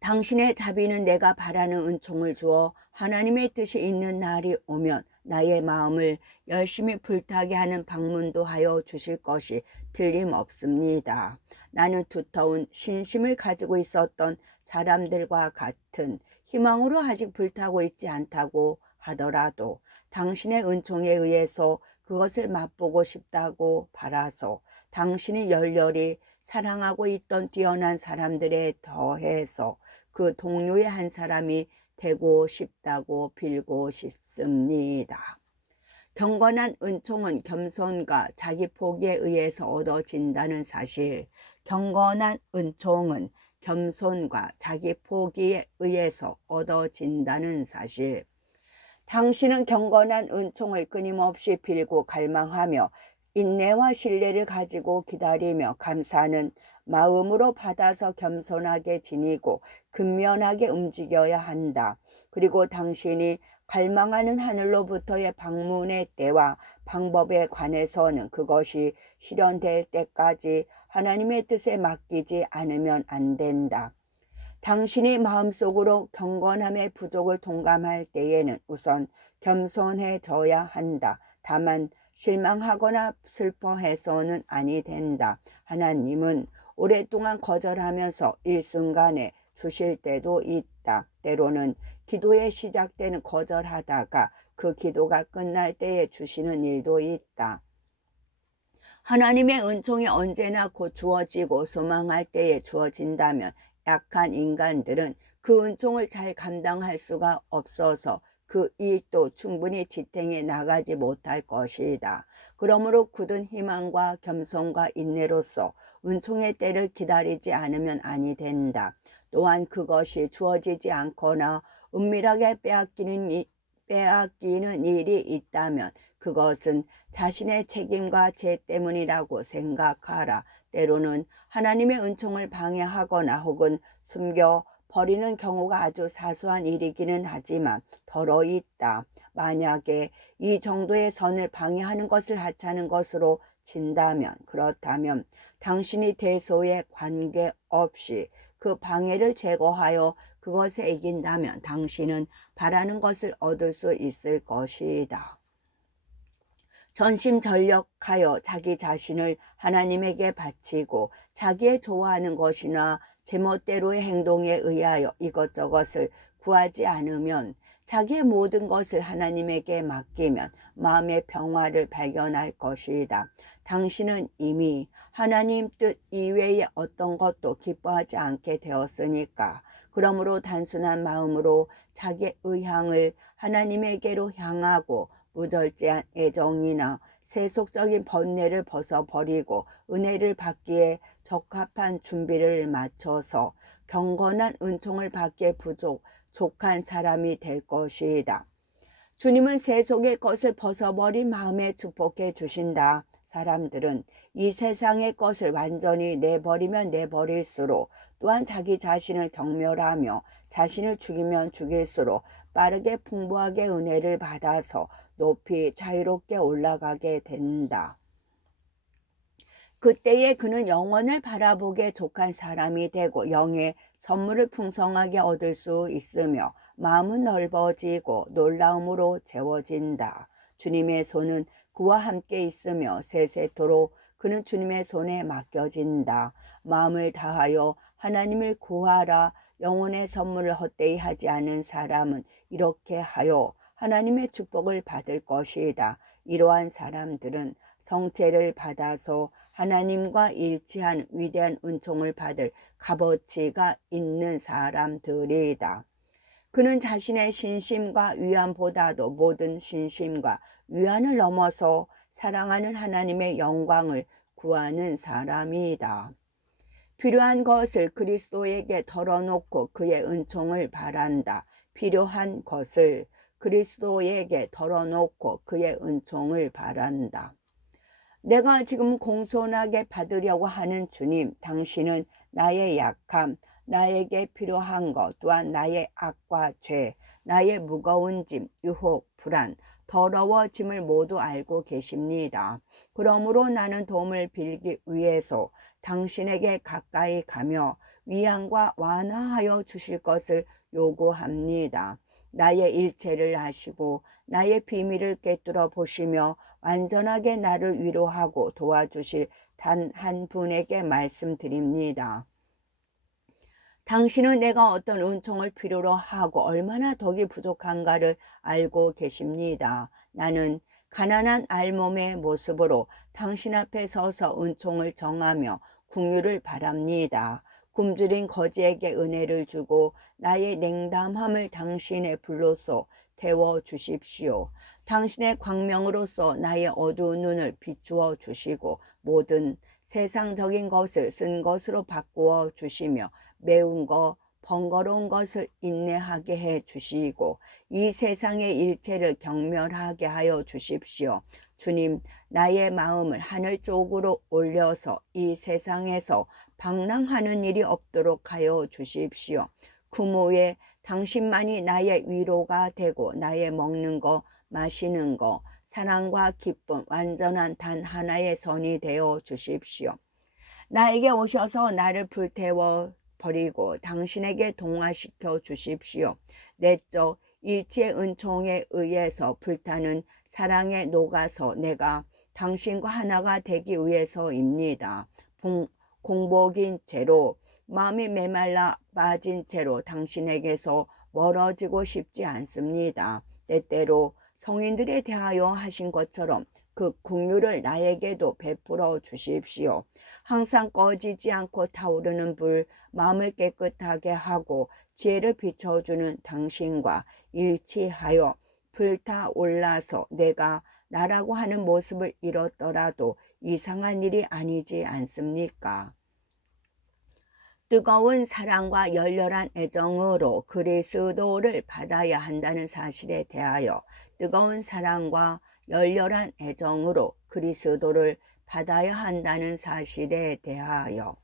당신의 자비는 내가 바라는 은총을 주어 하나님의 뜻이 있는 날이 오면 나의 마음을 열심히 불타게 하는 방문도 하여 주실 것이 틀림없습니다. 나는 두터운 신심을 가지고 있었던 사람들과 같은 희망으로 아직 불타고 있지 않다고 하더라도 당신의 은총에 의해서 그것을 맛보고 싶다고 바라서 당신이 열렬히 사랑하고 있던 뛰어난 사람들에 더해서 그 동료의 한 사람이 되고 싶다고 빌고 싶습니다. 경건한 은총은 겸손과 자기 포기에 의해서 얻어진다는 사실, 경건한 은총은 겸손과 자기 포기에 의해서 얻어진다는 사실, 당신은 경건한 은총을 끊임없이 빌고 갈망하며 인내와 신뢰를 가지고 기다리며 감사하는 마음으로 받아서 겸손하게 지니고 근면하게 움직여야 한다. 그리고 당신이 갈망하는 하늘로부터의 방문의 때와 방법에 관해서는 그것이 실현될 때까지 하나님의 뜻에 맡기지 않으면 안 된다. 당신이 마음속으로 경건함의 부족을 동감할 때에는 우선 겸손해져야 한다. 다만 실망하거나 슬퍼해서는 아니 된다. 하나님은 오랫동안 거절하면서 일순간에 주실 때도 있다. 때로는 기도의 시작되는 거절하다가 그 기도가 끝날 때에 주시는 일도 있다. 하나님의 은총이 언제나 곧 주어지고 소망할 때에 주어진다면 약한 인간들은 그 은총을 잘 감당할 수가 없어서 그 이익도 충분히 지탱해 나가지 못할 것이다. 그러므로 굳은 희망과 겸손과 인내로서 은총의 때를 기다리지 않으면 아니 된다. 또한 그것이 주어지지 않거나 은밀하게 빼앗기는 일이 있다면 그것은 자신의 책임과 죄 때문이라고 생각하라. 때로는 하나님의 은총을 방해하거나 혹은 숨겨 버리는 경우가 아주 사소한 일이기는 하지만 덜어 있다. 만약에 이 정도의 선을 방해하는 것을 하찮은 것으로 진다면, 그렇다면 당신이 대소에 관계없이 그 방해를 제거하여 그것에 이긴다면 당신은 바라는 것을 얻을 수 있을 것이다. 전심전력하여 자기 자신을 하나님에게 바치고 자기의 좋아하는 것이나 제멋대로의 행동에 의하여 이것저것을 구하지 않으면, 자기의 모든 것을 하나님에게 맡기면 마음의 평화를 발견할 것이다. 당신은 이미 하나님 뜻 이외의 어떤 것도 기뻐하지 않게 되었으니까, 그러므로 단순한 마음으로 자기의 의향을 하나님에게로 향하고 무절제한 애정이나 세속적인 번뇌를 벗어버리고 은혜를 받기에 적합한 준비를 마쳐서 경건한 은총을 받기에 부족한 사람이 될 것이다. 주님은 세속의 것을 벗어버린 마음에 축복해 주신다. 사람들은 이 세상의 것을 완전히 내버리면 내버릴수록, 또한 자기 자신을 경멸하며 자신을 죽이면 죽일수록 빠르게 풍부하게 은혜를 받아서 높이 자유롭게 올라가게 된다. 그때에 그는 영원을 바라보게 족한 사람이 되고 영의 선물을 풍성하게 얻을 수 있으며 마음은 넓어지고 놀라움으로 채워진다. 주님의 손은 그와 함께 있으며 세세토록 그는 주님의 손에 맡겨진다. 마음을 다하여 하나님을 구하라. 영혼의 선물을 헛되이 하지 않은 사람은 이렇게 하여 하나님의 축복을 받을 것이다. 이러한 사람들은 성체를 받아서 하나님과 일치한 위대한 은총을 받을 값어치가 있는 사람들이다. 그는 자신의 신심과 위안보다도 모든 신심과 위안을 넘어서 사랑하는 하나님의 영광을 구하는 사람이다. 필요한 것을 그리스도에게 덜어놓고 그의 은총을 바란다. 필요한 것을 그리스도에게 덜어놓고 그의 은총을 바란다. 내가 지금 공손하게 받으려고 하는 주님, 당신은 나의 약함, 나에게 필요한 것, 또한 나의 악과 죄, 나의 무거운 짐, 유혹, 불안, 더러워짐을 모두 알고 계십니다. 그러므로 나는 도움을 빌기 위해서 당신에게 가까이 가며 위안과 완화하여 주실 것을 요구합니다. 나의 일체를 아시고 나의 비밀을 꿰뚫어 보시며 완전하게 나를 위로하고 도와주실 단 한 분에게 말씀드립니다. 당신은 내가 어떤 은총을 필요로 하고 얼마나 덕이 부족한가를 알고 계십니다. 나는 가난한 알몸의 모습으로 당신 앞에 서서 은총을 정하며 긍휼을 바랍니다. 굶주린 거지에게 은혜를 주고 나의 냉담함을 당신의 불로써 태워 주십시오. 당신의 광명으로서 나의 어두운 눈을 비추어 주시고 모든 세상적인 것을 쓴 것으로 바꾸어 주시며 매운 거, 번거로운 것을 인내하게 해 주시고 이 세상의 일체를 경멸하게 하여 주십시오. 주님, 나의 마음을 하늘 쪽으로 올려서 이 세상에서 방랑하는 일이 없도록 하여 주십시오. 구모에 당신만이 나의 위로가 되고 나의 먹는 거, 마시는 거, 사랑과 기쁨, 완전한 단 하나의 선이 되어 주십시오. 나에게 오셔서 나를 불태워 버리고 당신에게 동화시켜 주십시오. 내적 일체의 은총에 의해서 불타는 사랑에 녹아서 내가 당신과 하나가 되기 위해서입니다. 공복인 채로 마음이 메말라 빠진 채로 당신에게서 멀어지고 싶지 않습니다. 때때로 성인들에 대하여 하신 것처럼 그 긍휼을 나에게도 베풀어 주십시오. 항상 꺼지지 않고 타오르는 불, 마음을 깨끗하게 하고 지혜를 비춰주는 당신과 일치하여 불타올라서 내가 나라고 하는 모습을 잃었더라도 이상한 일이 아니지 않습니까? 뜨거운 사랑과 열렬한 애정으로 그리스도를 받아야 한다는 사실에 대하여 뜨거운 사랑과 열렬한 애정으로 그리스도를 받아야 한다는 사실에 대하여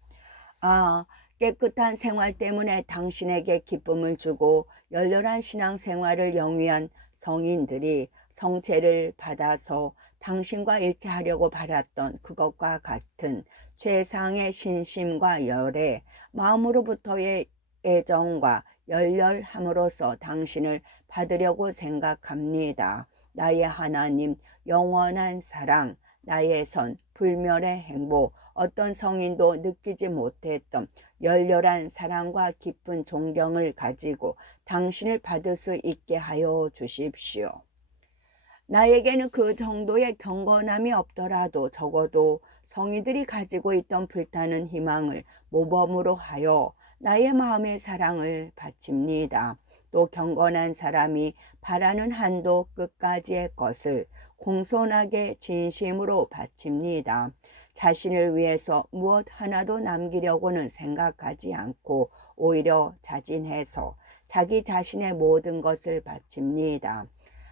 깨끗한 생활 때문에 당신에게 기쁨을 주고 열렬한 신앙생활을 영위한 성인들이 성체를 받아서 당신과 일치하려고 바랐던 그것과 같은 최상의 신심과 열애, 마음으로부터의 애정과 열렬함으로써 당신을 받으려고 생각합니다. 나의 하나님, 영원한 사랑, 나의 선, 불멸의 행복, 어떤 성인도 느끼지 못했던 열렬한 사랑과 깊은 존경을 가지고 당신을 받을 수 있게 하여 주십시오. 나에게는 그 정도의 경건함이 없더라도 적어도 성인들이 가지고 있던 불타는 희망을 모범으로 하여 나의 마음의 사랑을 바칩니다. 또 경건한 사람이 바라는 한도 끝까지의 것을 공손하게 진심으로 바칩니다. 자신을 위해서 무엇 하나도 남기려고는 생각하지 않고 오히려 자진해서 자기 자신의 모든 것을 바칩니다.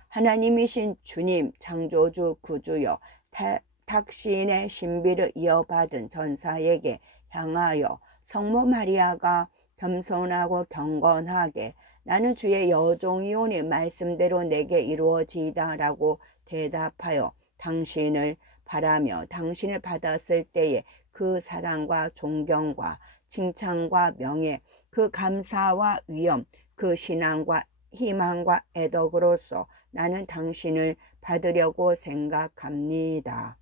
하나님이신 주님, 창조주, 구주여, 탁신의 신비를 이어받은 전사에게 향하여 성모 마리아가 겸손하고 경건하게 나는 주의 여종이오니 말씀대로 내게 이루어지이다 라고 대답하여 당신을 바라며 당신을 받았을 때에 그 사랑과 존경과 칭찬과 명예, 그 감사와 위엄, 그 신앙과 희망과 애덕으로서 나는 당신을 받으려고 생각합니다.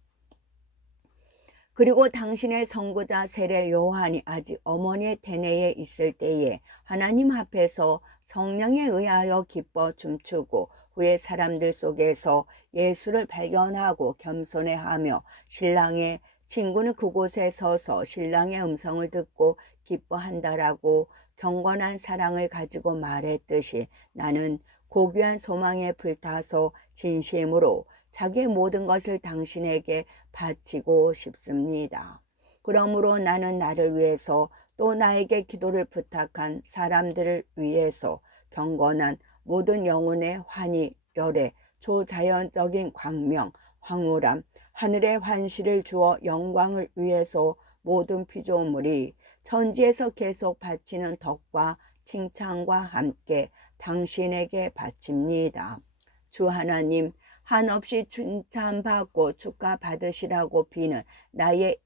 그리고 당신의 선구자 세례 요한이 아직 어머니의 태내에 있을 때에 하나님 앞에서 성령에 의하여 기뻐 춤추고 후에 사람들 속에서 예수를 발견하고 겸손해하며 신랑의 친구는 그곳에 서서 신랑의 음성을 듣고 기뻐한다라고 경건한 사랑을 가지고 말했듯이 나는 고귀한 소망에 불타서 진심으로 자기의 모든 것을 당신에게 바치고 싶습니다. 그러므로 나는 나를 위해서 또 나에게 기도를 부탁한 사람들을 위해서 경건한 모든 영혼의 환희, 열애, 초자연적인 광명, 황홀함, 하늘의 환시를 주어 영광을 위해서 모든 피조물이 천지에서 계속 바치는 덕과 칭찬과 함께 당신에게 바칩니다. 주 하나님, 한없이 칭찬받고 축하받으시라고 비는 나의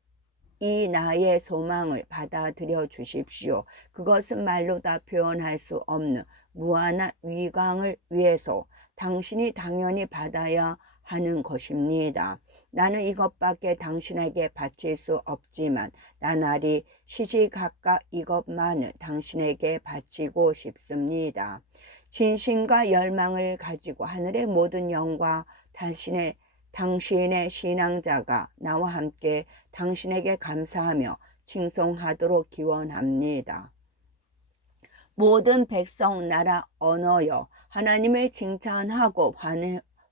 소망을 받아들여 주십시오. 그것은 말로 다 표현할 수 없는 무한한 위강을 위해서 당신이 당연히 받아야 하는 것입니다. 나는 이것밖에 당신에게 바칠 수 없지만 나날이 시시각각 이것만을 당신에게 바치고 싶습니다. 진심과 열망을 가지고 하늘의 모든 영과 당신의 신앙자가 나와 함께 당신에게 감사하며 칭송하도록 기원합니다. 모든 백성, 나라, 언어여 하나님을 칭찬하고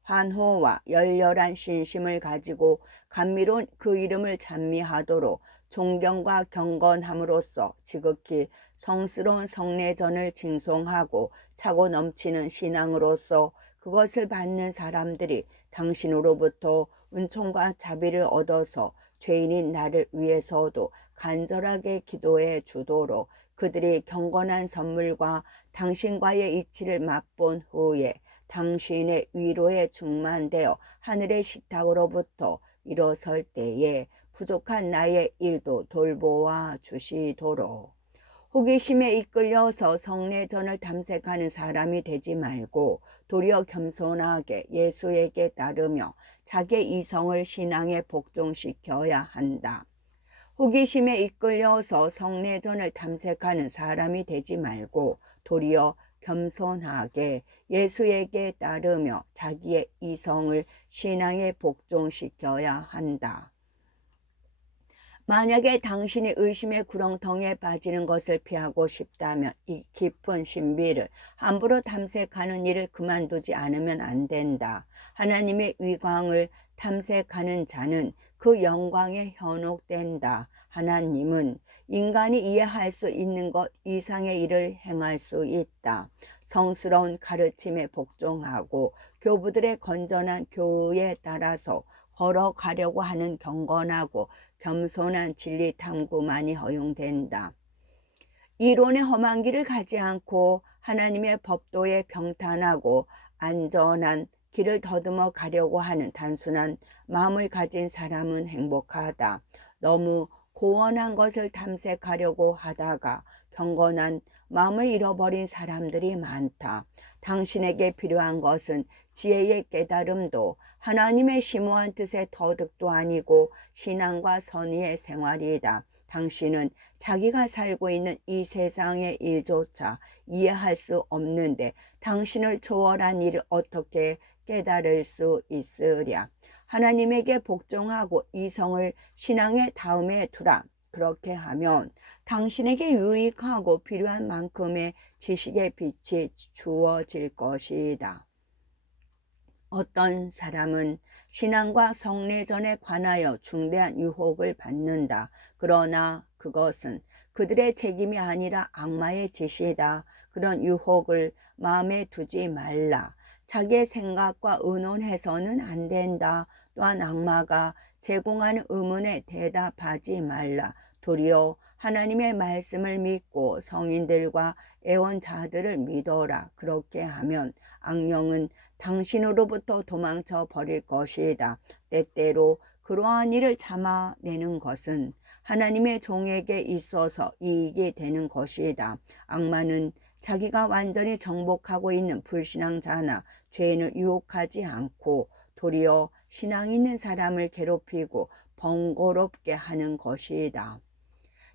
환호와 열렬한 신심을 가지고 감미로운 그 이름을 찬미하도록 존경과 경건함으로써 지극히 성스러운 성례전을 징송하고 차고 넘치는 신앙으로서 그것을 받는 사람들이 당신으로부터 은총과 자비를 얻어서 죄인인 나를 위해서도 간절하게 기도해 주도록 그들이 경건한 선물과 당신과의 이치를 맛본 후에 당신의 위로에 충만되어 하늘의 식탁으로부터 일어설 때에 부족한 나의 일도 돌보아 주시도록. 호기심에 이끌려서 성례전을 탐색하는 사람이 되지 말고 도리어 겸손하게 예수에게 따르며 자기의 이성을 신앙에 복종시켜야 한다. 호기심에 이끌려서 성례전을 탐색하는 사람이 되지 말고 도리어 겸손하게 예수에게 따르며 자기의 이성을 신앙에 복종시켜야 한다. 만약에 당신이 의심의 구렁텅이에 빠지는 것을 피하고 싶다면 이 깊은 신비를 함부로 탐색하는 일을 그만두지 않으면 안 된다. 하나님의 위광을 탐색하는 자는 그 영광에 현혹된다. 하나님은 인간이 이해할 수 있는 것 이상의 일을 행할 수 있다. 성스러운 가르침에 복종하고 교부들의 건전한 교훈에 따라서 걸어가려고 하는 경건하고 겸손한 진리 탐구만이 허용된다. 이론의 험한 길을 가지 않고 하나님의 법도에 평탄하고 안전한 길을 더듬어 가려고 하는 단순한 마음을 가진 사람은 행복하다. 너무 고원한 것을 탐색하려고 하다가 경건한 마음을 잃어버린 사람들이 많다. 당신에게 필요한 것은 지혜의 깨달음도 하나님의 심오한 뜻의 터득도 아니고 신앙과 선의의 생활이다. 당신은 자기가 살고 있는 이 세상의 일조차 이해할 수 없는데 당신을 초월한 일을 어떻게 깨달을 수 있으랴. 하나님에게 복종하고 이성을 신앙의 다음에 두라. 그렇게 하면 당신에게 유익하고 필요한 만큼의 지식의 빛이 주어질 것이다. 어떤 사람은 신앙과 성례전에 관하여 중대한 유혹을 받는다. 그러나 그것은 그들의 책임이 아니라 악마의 짓이다. 그런 유혹을 마음에 두지 말라. 자기의 생각과 의논해서는 안 된다. 또한 악마가 제공하는 의문에 대답하지 말라. 도리어 하나님의 말씀을 믿고 성인들과 애원자들을 믿어라. 그렇게 하면 악령은 당신으로부터 도망쳐 버릴 것이다. 때때로 그러한 일을 참아내는 것은 하나님의 종에게 있어서 이익이 되는 것이다. 악마는 자기가 완전히 정복하고 있는 불신앙자나 죄인을 유혹하지 않고 도리어 신앙 있는 사람을 괴롭히고 번거롭게 하는 것이다.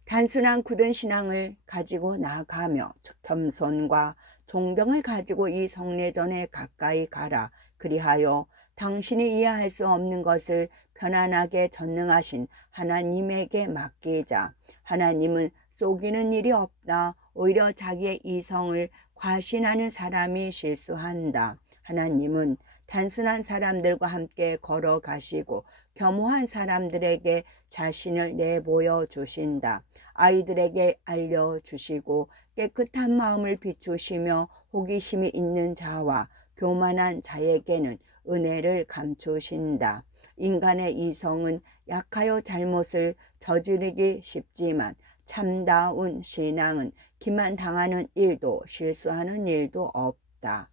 단순한 굳은 신앙을 가지고 나아가며 겸손과 존경을 가지고 이 성례전에 가까이 가라. 그리하여 당신이 이해할 수 없는 것을 편안하게 전능하신 하나님에게 맡기자. 하나님은 속이는 일이 없다. 오히려 자기의 이성을 과신하는 사람이 실수한다. 하나님은 단순한 사람들과 함께 걸어가시고 겸허한 사람들에게 자신을 내보여 주신다. 아이들에게 알려주시고 깨끗한 마음을 비추시며 호기심이 있는 자와 교만한 자에게는 은혜를 감추신다. 인간의 이성은 약하여 잘못을 저지르기 쉽지만 참다운 신앙은 기만당하는 일도 실수하는 일도 없다.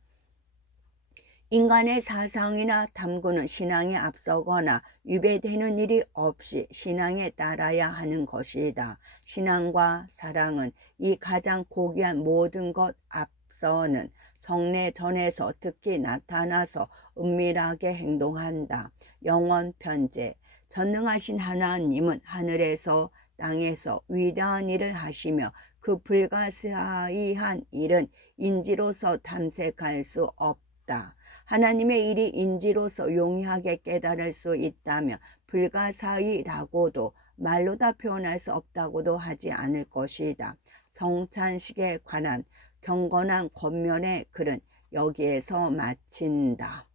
인간의 사상이나 탐구는 신앙에 앞서거나 위배되는 일이 없이 신앙에 따라야 하는 것이다. 신앙과 사랑은 이 가장 고귀한 모든 것 앞서는 성례전에서 특히 나타나서 은밀하게 행동한다. 영원 편재 전능하신 하나님은 하늘에서 땅에서 위대한 일을 하시며 그 불가사의한 일은 인지로서 탐색할 수 없다. 하나님의 일이 인지로서 용이하게 깨달을 수 있다면 불가사의라고도 말로 다 표현할 수 없다고도 하지 않을 것이다. 성찬식에 관한 경건한 겉면의 글은 여기에서 마친다.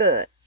끝.